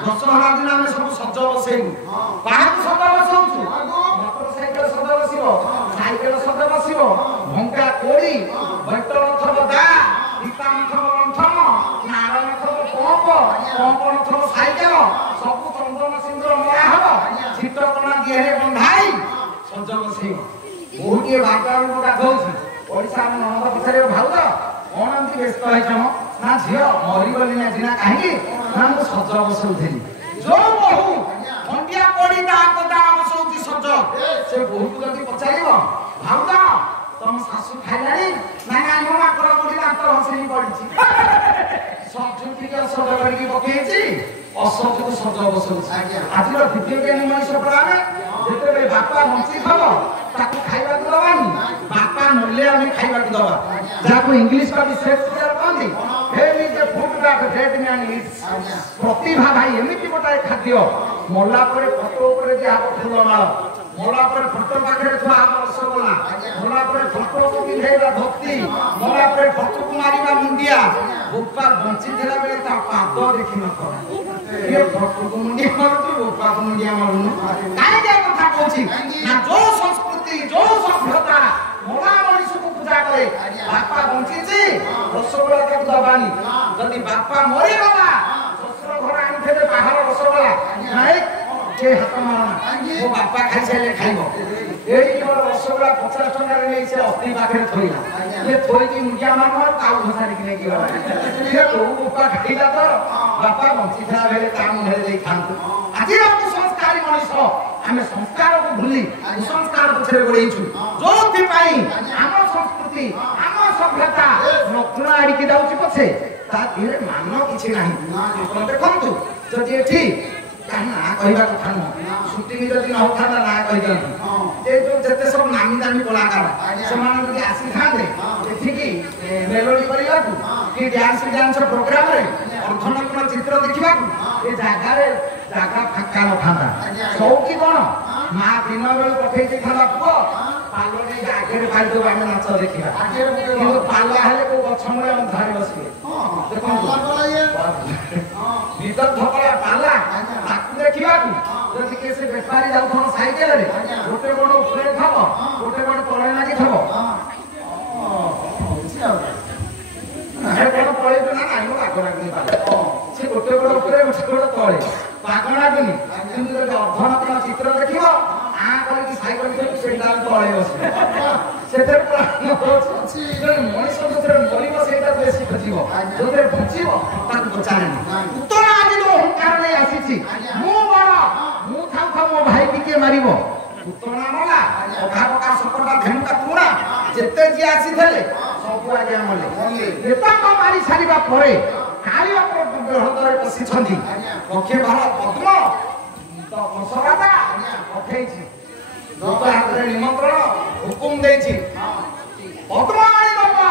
ଦଶହରା ଦିନ ଆମେ ସବୁ ସଜ ବସେଇବୁ କାହାକୁ ସଜ ବସଉଛୁ ମୋଟର ସାଇକେଲ ସଜ ବସିବ ସାଇକେଲ ସଜ ବସିବ ଭଙ୍ଗା କୋଳି ବୈତଳ ଥବ ଦା ପିତା ଥବ ଲଣ୍ଠନ ନାରାୟଣ ଥବ ପମ୍ପ ଥବ ସାଇକେଲ ସବୁ ଚନ୍ଦନ ସିନ୍ଦୁର ମରା ହବ ଛିଟକଣା ଦିହରେ ବନ୍ଧାଇ ସଜ ବସେଇବ ବହୁଟିଏ ବାପାଙ୍କୁ ଗାଧଉଛି ଓଡ଼ିଶାର ନଣନ୍ଦ ପଛରେ ଭାଉଜ କଣ ଏମିତି ବ୍ୟସ୍ତ ହେଇଛ ନା ଝିଅ ମରିଗଲି ନା ଦିନା କାହିଁକି ନା ମୁଁ ସଜ ବସଉଥିଲି ଯୋଉ ବୋହୁ ଖଣ୍ଡିଆ ପଡି ତା କଦା ବସଉଛି ସଜ ସେ ବୋହୂକୁ ଯଦି ପଚାରିବ ଭାଉଜ ତମ ଶାଶୁ ଖାଇଲାଣି ନାଇଁ ମୋ ମାଙ୍କର ବୁଢୀ ଦାନ୍ତ ହସେଇ ପଡିଛି ସଜ ଟିକେ ସଜ କରିକି ପକେଇଛି ଅସଜକୁ ସଜ ବସଉଛି ଆଜିର ବିଜ୍ଞାନୀ ମଣିଷ ଆମେ ଯେତେବେଳେ ବାପା ବଞ୍ଚିଥିବ ତାକୁ ଖାଇବାକୁ ଦବାନି ବାପା ମୂଲ୍ୟ ଆମେ ଖାଇବାକୁ ଦବା ଯାହାକୁ ଇଂଲିଶ କବି ସେକ୍ସପିୟର କହନ୍ତି ପ୍ରତିଭା ଭାଇ ଏମିତି ଗୋଟାଏ ଖାଦ୍ୟ ମଲା ପରେ ଫଟୋ ଉପରେ ଦିଆହବ ଫୁଲମାଳ ମଲା ପରେ ଫଟୋ ପାଖରେ ଥୁଆ ହବ ରସଗୋଲା ମଲା ପରେ ଫଟୋକୁ ପିନ୍ଧେଇବା ଧୋତି ମଲା ପରେ ଫଟୋକୁ ମାରିବା ମୁଣ୍ଡିଆ ବୋପା ବଞ୍ଚିଥିଲା ବେଳେ ତା ପାଦ ଦେଖିନଥିବ ଏ ଫଟୋକୁ ମୁଣ୍ଡିଆ ମାରୁଛୁ ବୋପାକୁ ମୁଣ୍ଡିଆ ମାରୁନୁ କାହିଁକି କଥା କହୁଛି ନା ଯୋଉ ସଂସ୍କୃତି ଯୋଉ ସଭ୍ୟତା ମଲା ମଣିଷକୁ ପୂଜା କରେ ବାପା ବଞ୍ଚିଛି ରସଗୋଲା ତାକୁ ଦବାନି ଯଦି ବାପା ମରିଗଲା ଶ୍ୱଶୁର ଘର ଆଣିଥିଲେ ବାହାର ରସଗୋଲା ନାଇଁ କେ ହାତ ମାରନା ମୋ ବାପା ଖାଇସାରିଲେ ଖାଇବ ଏଇ କେବଳ ରସଗୋଲା 50 ଟଙ୍କାରେ ନେଇ ସେ ଅସ୍ତି ପାଖରେ ଥୋଇଲା ସେ ଥୋଇକି ମୁଣ୍ଡିଆ ମାର କାଉ ଘୋଷାରିକି ନେଇକି ଗଲା ସେ କୋଉ ବାପା ଖାଇଲା ତ ବାପା ବଞ୍ଚିଥିଲା ବେଳେ ତା ମୁହଁରେ ଦେଇ ଖାଆନ୍ତୁ ଆଜି ଆମ ସଂସ୍କାରୀ ମଣିଷ ଆମେ ସଂସ୍କାରକୁ ଭୁଲି କୁସଂସ୍କାର ପଛରେ ଗୋଡ଼େଇଛୁ ଯୋଉଥିପାଇଁ ଆମ ସଂସ୍କୃତି ଆମ ସଭ୍ୟତା ନଗ୍ନ ଆଡ଼ିକି ଯାଉଛି ପଛେ ତା ଦେହରେ ମାନ କିଛି ନାହିଁ ଦେଖନ୍ତୁ ଯଦି ଏଠି ନା କହିବା କଥା ନୁହଁ ସୁଟିଂ ଯଦି ନ ହଉଥାନ୍ତା ନା କହିଦିଅନ୍ତି ଏ ଯୋଉ ଯେତେ ସବୁ ନାମୀ ଦାମୀ କଳାକାର ସେମାନେ ଯଦି ଆସିଥାନ୍ତେ ଏଠିକି ମେଲୋଡି କରିବାକୁ डांस प्रोग्राम रे अर्धनग्न चित्र देखा ये जागा फाका न था चौकी कौन माँ दिन बेल पठे पुओ पाल नहीं आगे फाड़ी आम नाच देखा पाला हेले को गछ मूले अंधारे बसवे भीतर धकड़ा पाला देखा जदि किए से बेपारी जाऊ साइकेल गोटे गोड़ उपरे थब गोटे गोड़ तले नागी थब पड़े ना आई आग लगुनि से गोटे गोड़ उपरे गोटे गोड़ तले पाग लगुनि कि अर्धनग्न चित्र देख आ करके साइकेल तले बस मनीष जो मरब से बेसी खोज जो बुझे पचारे पुतला आज जो अहंकार नहीं आसी मु था मो भाई टिके मार पुतला मला अधा पका सपटा धेनुका पुणा जेते जी आसी थले सब आगे मले नेता मारी सारिबा परे काली हृदय पसी छंदी पक्षे भारत पद्म तो कंसराता पठेछि लोक हाथ निमंत्रण हुकुम देछि पद्म आनी बाबा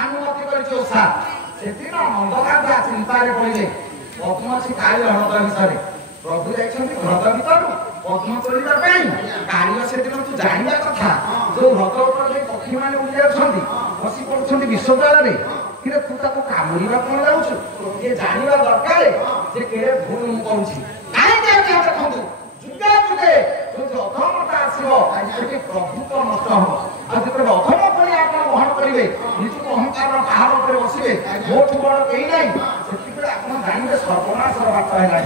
अनुमति करछि ओसा सेदिन नंदकांता चिंता रे पड़िले पद्म अछि काली हृदय विषय प्रभु जाइछन्ति हृदय भीतर पद्म चलिबा पई काली सेदिन तू जानिबा कथा जो हृदय ऊपर जे पक्षी माने उड़ी जाछन्ति बसी पड़छन्ति विश्वविद्यालय रे कि तू ताको कामुरिबा कोन जाउछु ये जानिबा दरकार जे केरे भूल मु कहूछि काहे जे देखंतु जुगे जुगे जो अधमता आसीबो सेठी प्रभु को नष्ट हो आज जेते अधम परि आपण ग्रहण करिवे निज अहंकार पहाड़ ऊपर बसिबे मोठ बड़ केही नै सेठी पर आपण जानिबे सर्वनाशर बात हैला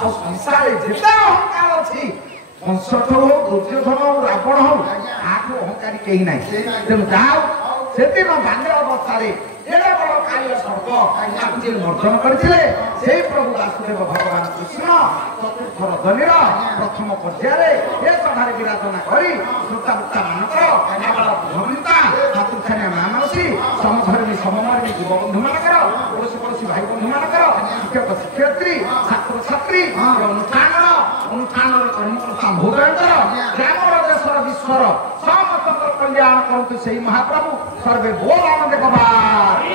आ संसार जेते अहंकार अछि कंसठ हो दुर्योधन हो रावण हो आठो अहंकारी केही नै तेनु जाओ सेठी न बांगे अवस्था रे एडा बड़ काली सर्प आकु जे मर्दन करथिले सेही प्रभु वासुदेव भगवान कृष्ण चतुर्थर दलिर प्रथम पर्याय ए सभारे विराजना करी श्रोता भक्ता मानकर आबाल भूमिता मातृखानिया माँ माउसी समधर्मी सममार्मी जीव बंधु मानकर पड़ोशी पड़ोशी भाई बंधु मानकर शिक्षक शिक्षयित्री छात्र छात्री अनुष्ठान कर्मकर्ता भोगकर ग्रामर देशर विश्वर समस्त कल्याण करतु से महाप्रभु सर्वे बोल आनंद कबार।